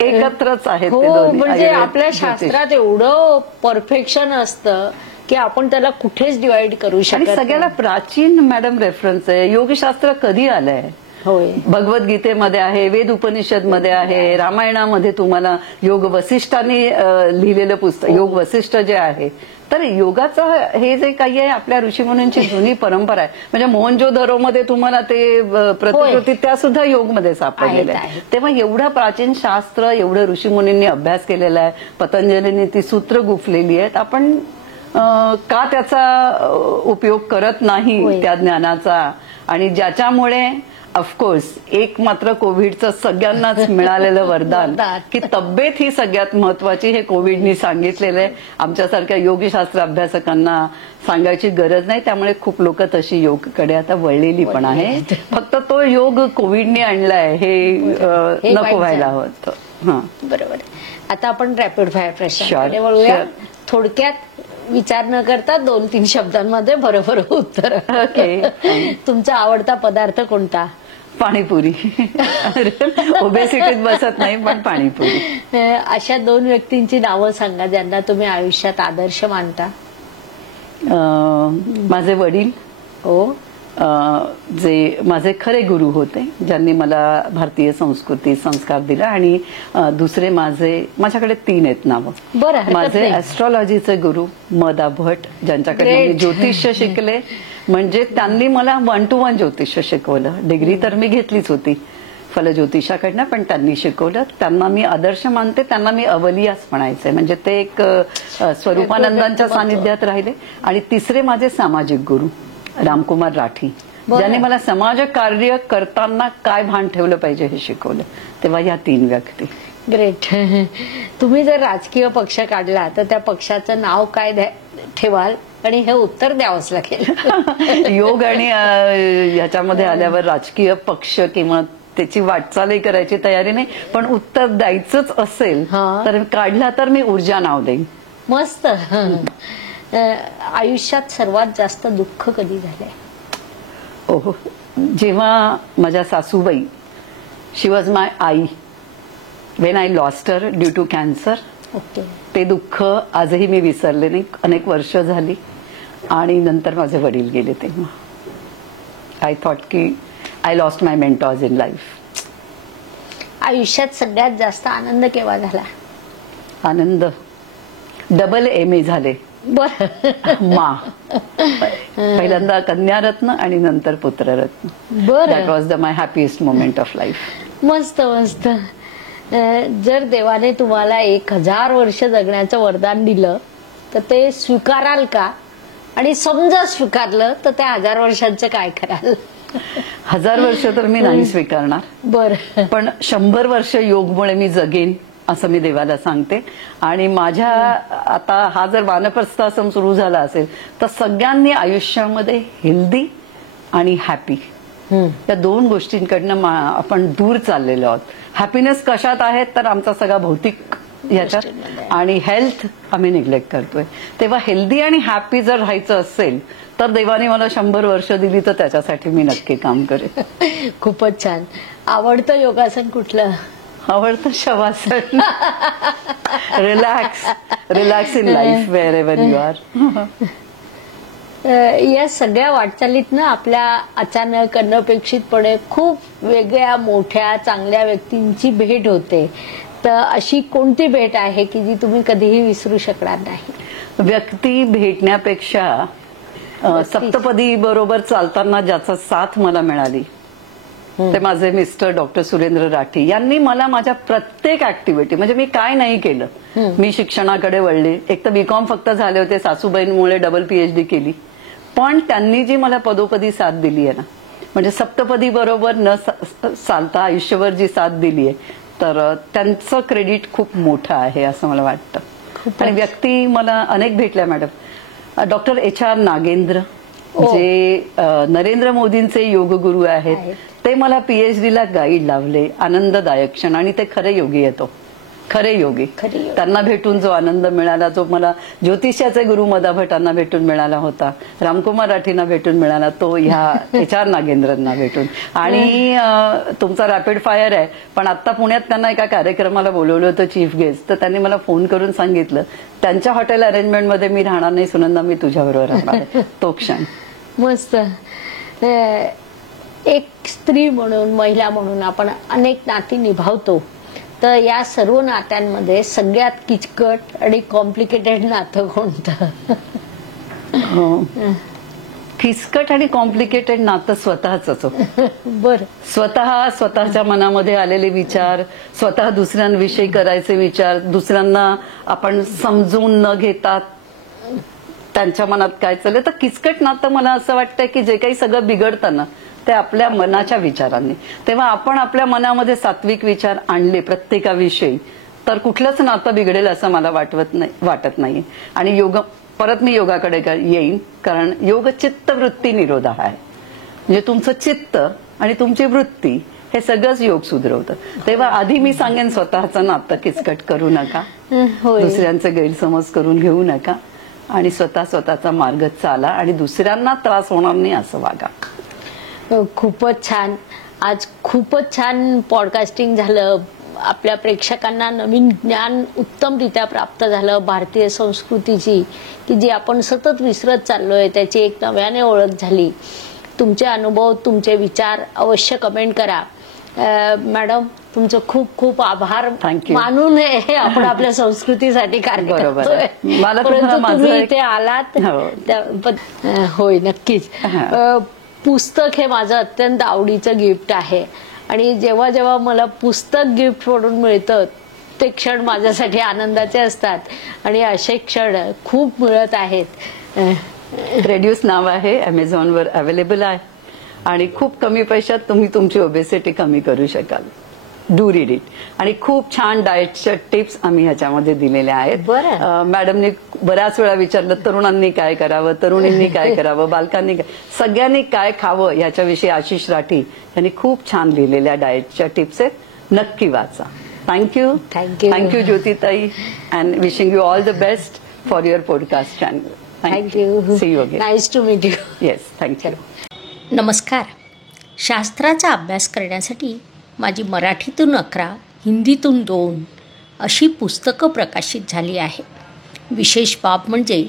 एकत्रच आहेत ते दोन्ही. म्हणजे आपल्या शास्त्रात एवढं परफेक्शन असतं की आपण त्याला कुठेच डिवाइड करू शकत नाही. सगळ्याला प्राचीन मॅडम रेफरन्स आहे. योगशास्त्र कधी आलंय? होय. भगवद्गीतेमध्ये आहे, वेद उपनिषद मध्ये आहे, रामायणामध्ये तुम्हाला योग वसिष्ठांनी लिहिलेलं पुस्तक योग वसिष्ठ जे आहे. तर योगाचं हे जे काही आहे आपल्या ऋषीमुनींची जुनी परंपरा आहे. म्हणजे मोहनजोदरोमध्ये तुम्हाला ते प्रतिकृती त्या सुद्धा योगमध्ये सापडलेल्या आहे. तेव्हा एवढं प्राचीन शास्त्र, एवढं ऋषीमुनींनी अभ्यास केलेला आहे, पतंजलींनी ती सूत्र गुफलेली आहेत. आपण का त्याचा उपयोग करत नाही त्या ज्ञानाचा? आणि ज्याच्यामुळे ऑफकोर्स एक मात्र कोविडचं सगळ्यांनाच मिळालेलं वरदान की तब्येत ही सगळ्यात महत्वाची, हे कोविडनी सांगितलेलं आहे. आमच्यासारख्या योगशास्त्र अभ्यासकांना सांगायची गरज नाही. त्यामुळे खूप लोक तशी योगकडे आता वळलेली पण आहे. फक्त तो योग कोविडने आणलाय हे नको व्हायला हवं. बरोबर. आता आपण रॅपिड फायर प्रश्न वळूया. थोडक्यात विचार न करता 2-3 शब्दांमध्ये बरोबर उत्तर. ओके. तुमचा आवडता पदार्थ कोणता? पाणीपुरी. ओबेसिटीत बसत नाही, पण पाणीपुरी. अशा 2 व्यक्तींची नावं सांगा ज्यांना तुम्ही आयुष्यात आदर्श मानता. माझे वडील, हो, जे माझे खरे गुरु होते, ज्यांनी मला भारतीय संस्कृती संस्कार दिला. आणि दुसरे माझ्याकडे 3 आहेत नावं. बरं. माझे ऍस्ट्रॉलॉजीचे गुरु मदा भट, ज्यांच्याकडे मी Great. ज्योतिष्य शिकले. म्हणजे त्यांनी मला 1 to 1 ज्योतिष्य शिकवलं. डिग्री तर मी घेतलीच होती फलज्योतिषाकडनं, पण त्यांनी शिकवलं. त्यांना मी आदर्श मानते. त्यांना मी अवलियास म्हणायचे. म्हणजे ते एक स्वरूपानंदांच्या सानिध्यात राहिले. आणि तिसरे माझे सामाजिक गुरु रामकुमार राठी, ज्यांनी मला समाज कार्य करताना काय भान ठेवलं पाहिजे हे शिकवलं. तेव्हा या 3 व्यक्ती. ग्रेट. तुम्ही जर राजकीय पक्ष काढला तर त्या पक्षाचं नाव काय ठेवाल? आणि हे उत्तर द्यावंच लागेल. योग आणि याच्यामध्ये आल्यावर राजकीय पक्ष किंवा त्याची वाटचालही करायची तयारी नाही, पण उत्तर द्यायचंच असेल तर काढला तर मी ऊर्जा नाव देईन. मस्त. आयुष्यात सर्वात जास्त दुःख कधी झालंय? ओहो, जेव्हा माझ्या सासूबाई, शी वॉज माय आई, when I lost her due to cancer. Okay. ते दुःख आजही मी विसरले नाही. अनेक वर्ष झाली. आणि नंतर माझे वडील गेले तेव्हा आय थॉट की I lost my mentors in life. आयुष्यात सगळ्यात जास्त आनंद केव्हा झाला? आनंद डबल MA झाले. बर. मा पहिल्यांदा कन्यारत्न आणि नंतर पुत्ररत्न. बर. That was the my happiest moment of life. मस्त मस्त. जर देवाने तुम्हाला 1000 वर्ष जगण्याचं वरदान दिलं तर ते स्वीकाराल का? आणि समजा स्वीकारलं तर त्या 1000 वर्षांचं काय कराल? 1000 वर्ष तर मी नाही स्वीकारणार. बर. पण 100 वर्ष योगमुळे मी जगेन असं मी देवाला सांगते. आणि माझ्या आता हा जर वानप्रस्थाश्रम सुरू झाला असेल तर सगळ्यांनी आयुष्यामध्ये हेल्दी आणि हॅपी या 2 गोष्टींकडनं आपण दूर चाललेलो आहोत. हॅपीनेस कशात आहे तर आमचा सगळा भौतिक याच्यात, आणि हेल्थ आम्ही निग्लेक्ट करतोय. तेव्हा हेल्दी आणि हॅपी जर राहायचं असेल तर देवाने मला 100 वर्ष दिली तर त्याच्यासाठी मी नक्की काम करेन. खूपच छान. आवडतं योगासन कुठलं? आवडतं शवासन. Relax in life wherever you are. या सगळ्या वाटचालीतनं आपल्या अचानक अनपेक्षितपणे खूप वेगळ्या मोठ्या चांगल्या व्यक्तींची भेट होते. तर अशी कोणती भेट आहे की जी तुम्ही कधीही विसरू शकणार नाही? व्यक्ती भेटण्यापेक्षा सप्तपदी बरोबर चालताना ज्याचा साथ मला मिळाली ते माझे मिस्टर डॉक्टर सुरेंद्र राठी यांनी मला माझ्या प्रत्येक ऍक्टिव्हिटी, म्हणजे मी काय नाही केलं, मी शिक्षणाकडे वळले. एक तर बीकॉम फक्त झाले होते, सासूबाईंमुळे डबल PhD केली, पण त्यांनी जी मला पदोपदी साथ दिली आहे ना, म्हणजे सप्तपदी बरोबर न चालता आयुष्यभर जी साथ दिली आहे, तर त्यांचं क्रेडिट खूप मोठं आहे असं मला वाटतं. आणि व्यक्ती मला अनेक भेटल्या मॅडम. डॉक्टर HR नागेंद्र, जे नरेंद्र मोदींचे योगगुरू आहेत, ते मला PhD ला गाईड लावले. आनंददायक क्षण. आणि ते खरे योगी येतो, खरे योगी. त्यांना भेटून जो आनंद मिळाला, जो मला ज्योतिषाचे गुरु मदा भटांना भेटून मिळाला होता, रामकुमार राठींना भेटून मिळाला, तो ह्या HR नागेंद्रांना भेटून. आणि तुमचा रॅपिड फायर आहे, पण आता पुण्यात त्यांना एका कार्यक्रमाला बोलवलं होतं चीफ गेस्ट, तर त्यांनी मला फोन करून सांगितलं त्यांच्या हॉटेल अरेंजमेंटमध्ये मी राहणार नाही सुनंदा, मी तुझ्याबरोबर राहणार. तो क्षण मस्त. एक स्त्री म्हणून, महिला म्हणून आपण अनेक नाती निभावतो. तर या सर्व नात्यांमध्ये सगळ्यात किचकट आणि कॉम्प्लिकेटेड नातं कोणतं? किचकट आणि कॉम्प्लिकेटेड नातं स्वतःच. बर. स्वतःच्या मनामध्ये आलेले विचार, स्वतः दुसऱ्यांविषयी करायचे विचार, दुसऱ्यांना आपण समजून न घेता त्यांच्या मनात काय चाललं. तर किचकट नातं मला असं वाटतंय की जे काही सगळं बिघडतं ना ते आपल्या मनाच्या विचारांनी. तेव्हा आपण आपल्या मनामध्ये सात्विक विचार आणले प्रत्येकाविषयी तर कुठलंच नातं बिघडेल असं मला वाटत नाही. आणि परत मी योगाकडे येईन, कारण योग चित्तवृत्ती निरोध आहे. म्हणजे तुमचं चित्त आणि तुमची वृत्ती हे सगळंच योग सुधरवतं. तेव्हा आधी मी सांगेन स्वतःचं नातं किचकट करू नका, दुसऱ्यांचे गैरसमज करून घेऊ नका, आणि स्वतःचा मार्ग चाला आणि दुसऱ्यांना त्रास होणार नाही असं वागा. खूपच छान. आज खूपच छान पॉडकास्टिंग झालं. आपल्या प्रेक्षकांना नवीन ज्ञान उत्तमरित्या प्राप्त झालं भारतीय संस्कृतीची, की जी आपण सतत विसरत चाललोय, त्याची एक नव्याने ओळख झाली. तुमचे अनुभव, तुमचे विचार अवश्य कमेंट करा. मॅडम, तुमचं खूप खूप आभार मानून हे आपण आपल्या संस्कृतीसाठी कार्य करतोय. परंतु तुम्ही इथे आलात. होय, नक्कीच. पुस्तक हे माझं अत्यंत आवडीचं गिफ्ट आहे आणि जेव्हा जेव्हा मला पुस्तक गिफ्ट म्हणून मिळतं ते क्षण माझ्यासाठी आनंदाचे असतात आणि असे क्षण खूप मिळत आहेत. रेड्यूस नाव आहे, अमेझॉनवर अवेलेबल आहे आणि खूप कमी पैशात तुम्ही तुमची ओबेसिटी कमी करू शकाल. Do read it. आणि खूप छान डाएटच्या टिप्स आम्ही ह्याच्यामध्ये दिलेल्या आहेत. मॅडमने बऱ्याच वेळा विचारलं तरुणांनी काय करावं, तरुणींनी काय करावं, बालकांनी काय, सगळ्यांनी काय खावं याच्याविषयी आशिष राठी यांनी खूप छान लिहिलेल्या डाएटच्या टिप्स आहेत. नक्की वाचा. थँक्यू. थँक्यू ज्योतिताई, and wishing you all the best for your podcast channel. Thank you. See you again. Nice to meet you. Yes, thank you. नमस्कार. शास्त्राचा अभ्यास करण्यासाठी माझी मराठीतून 11, हिंदीतून 2 अशी पुस्तकं प्रकाशित झाली आहे. विशेष बाब म्हणजे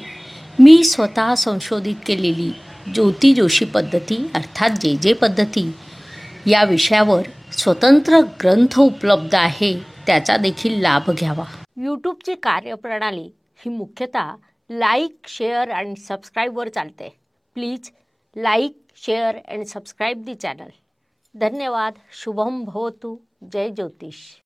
मी स्वतः संशोधित केलेली ज्योती जोशी पद्धती अर्थात जे पद्धती या विषयावर स्वतंत्र ग्रंथ उपलब्ध आहे, त्याचा देखील लाभ घ्यावा. यूट्यूबची कार्यप्रणाली ही मुख्यतः लाईक, शेअर आणि सबस्क्राईबवर चालते. Please like, share and subscribe the channel. धन्यवाद. शुभम भवतु. जय ज्योतिष.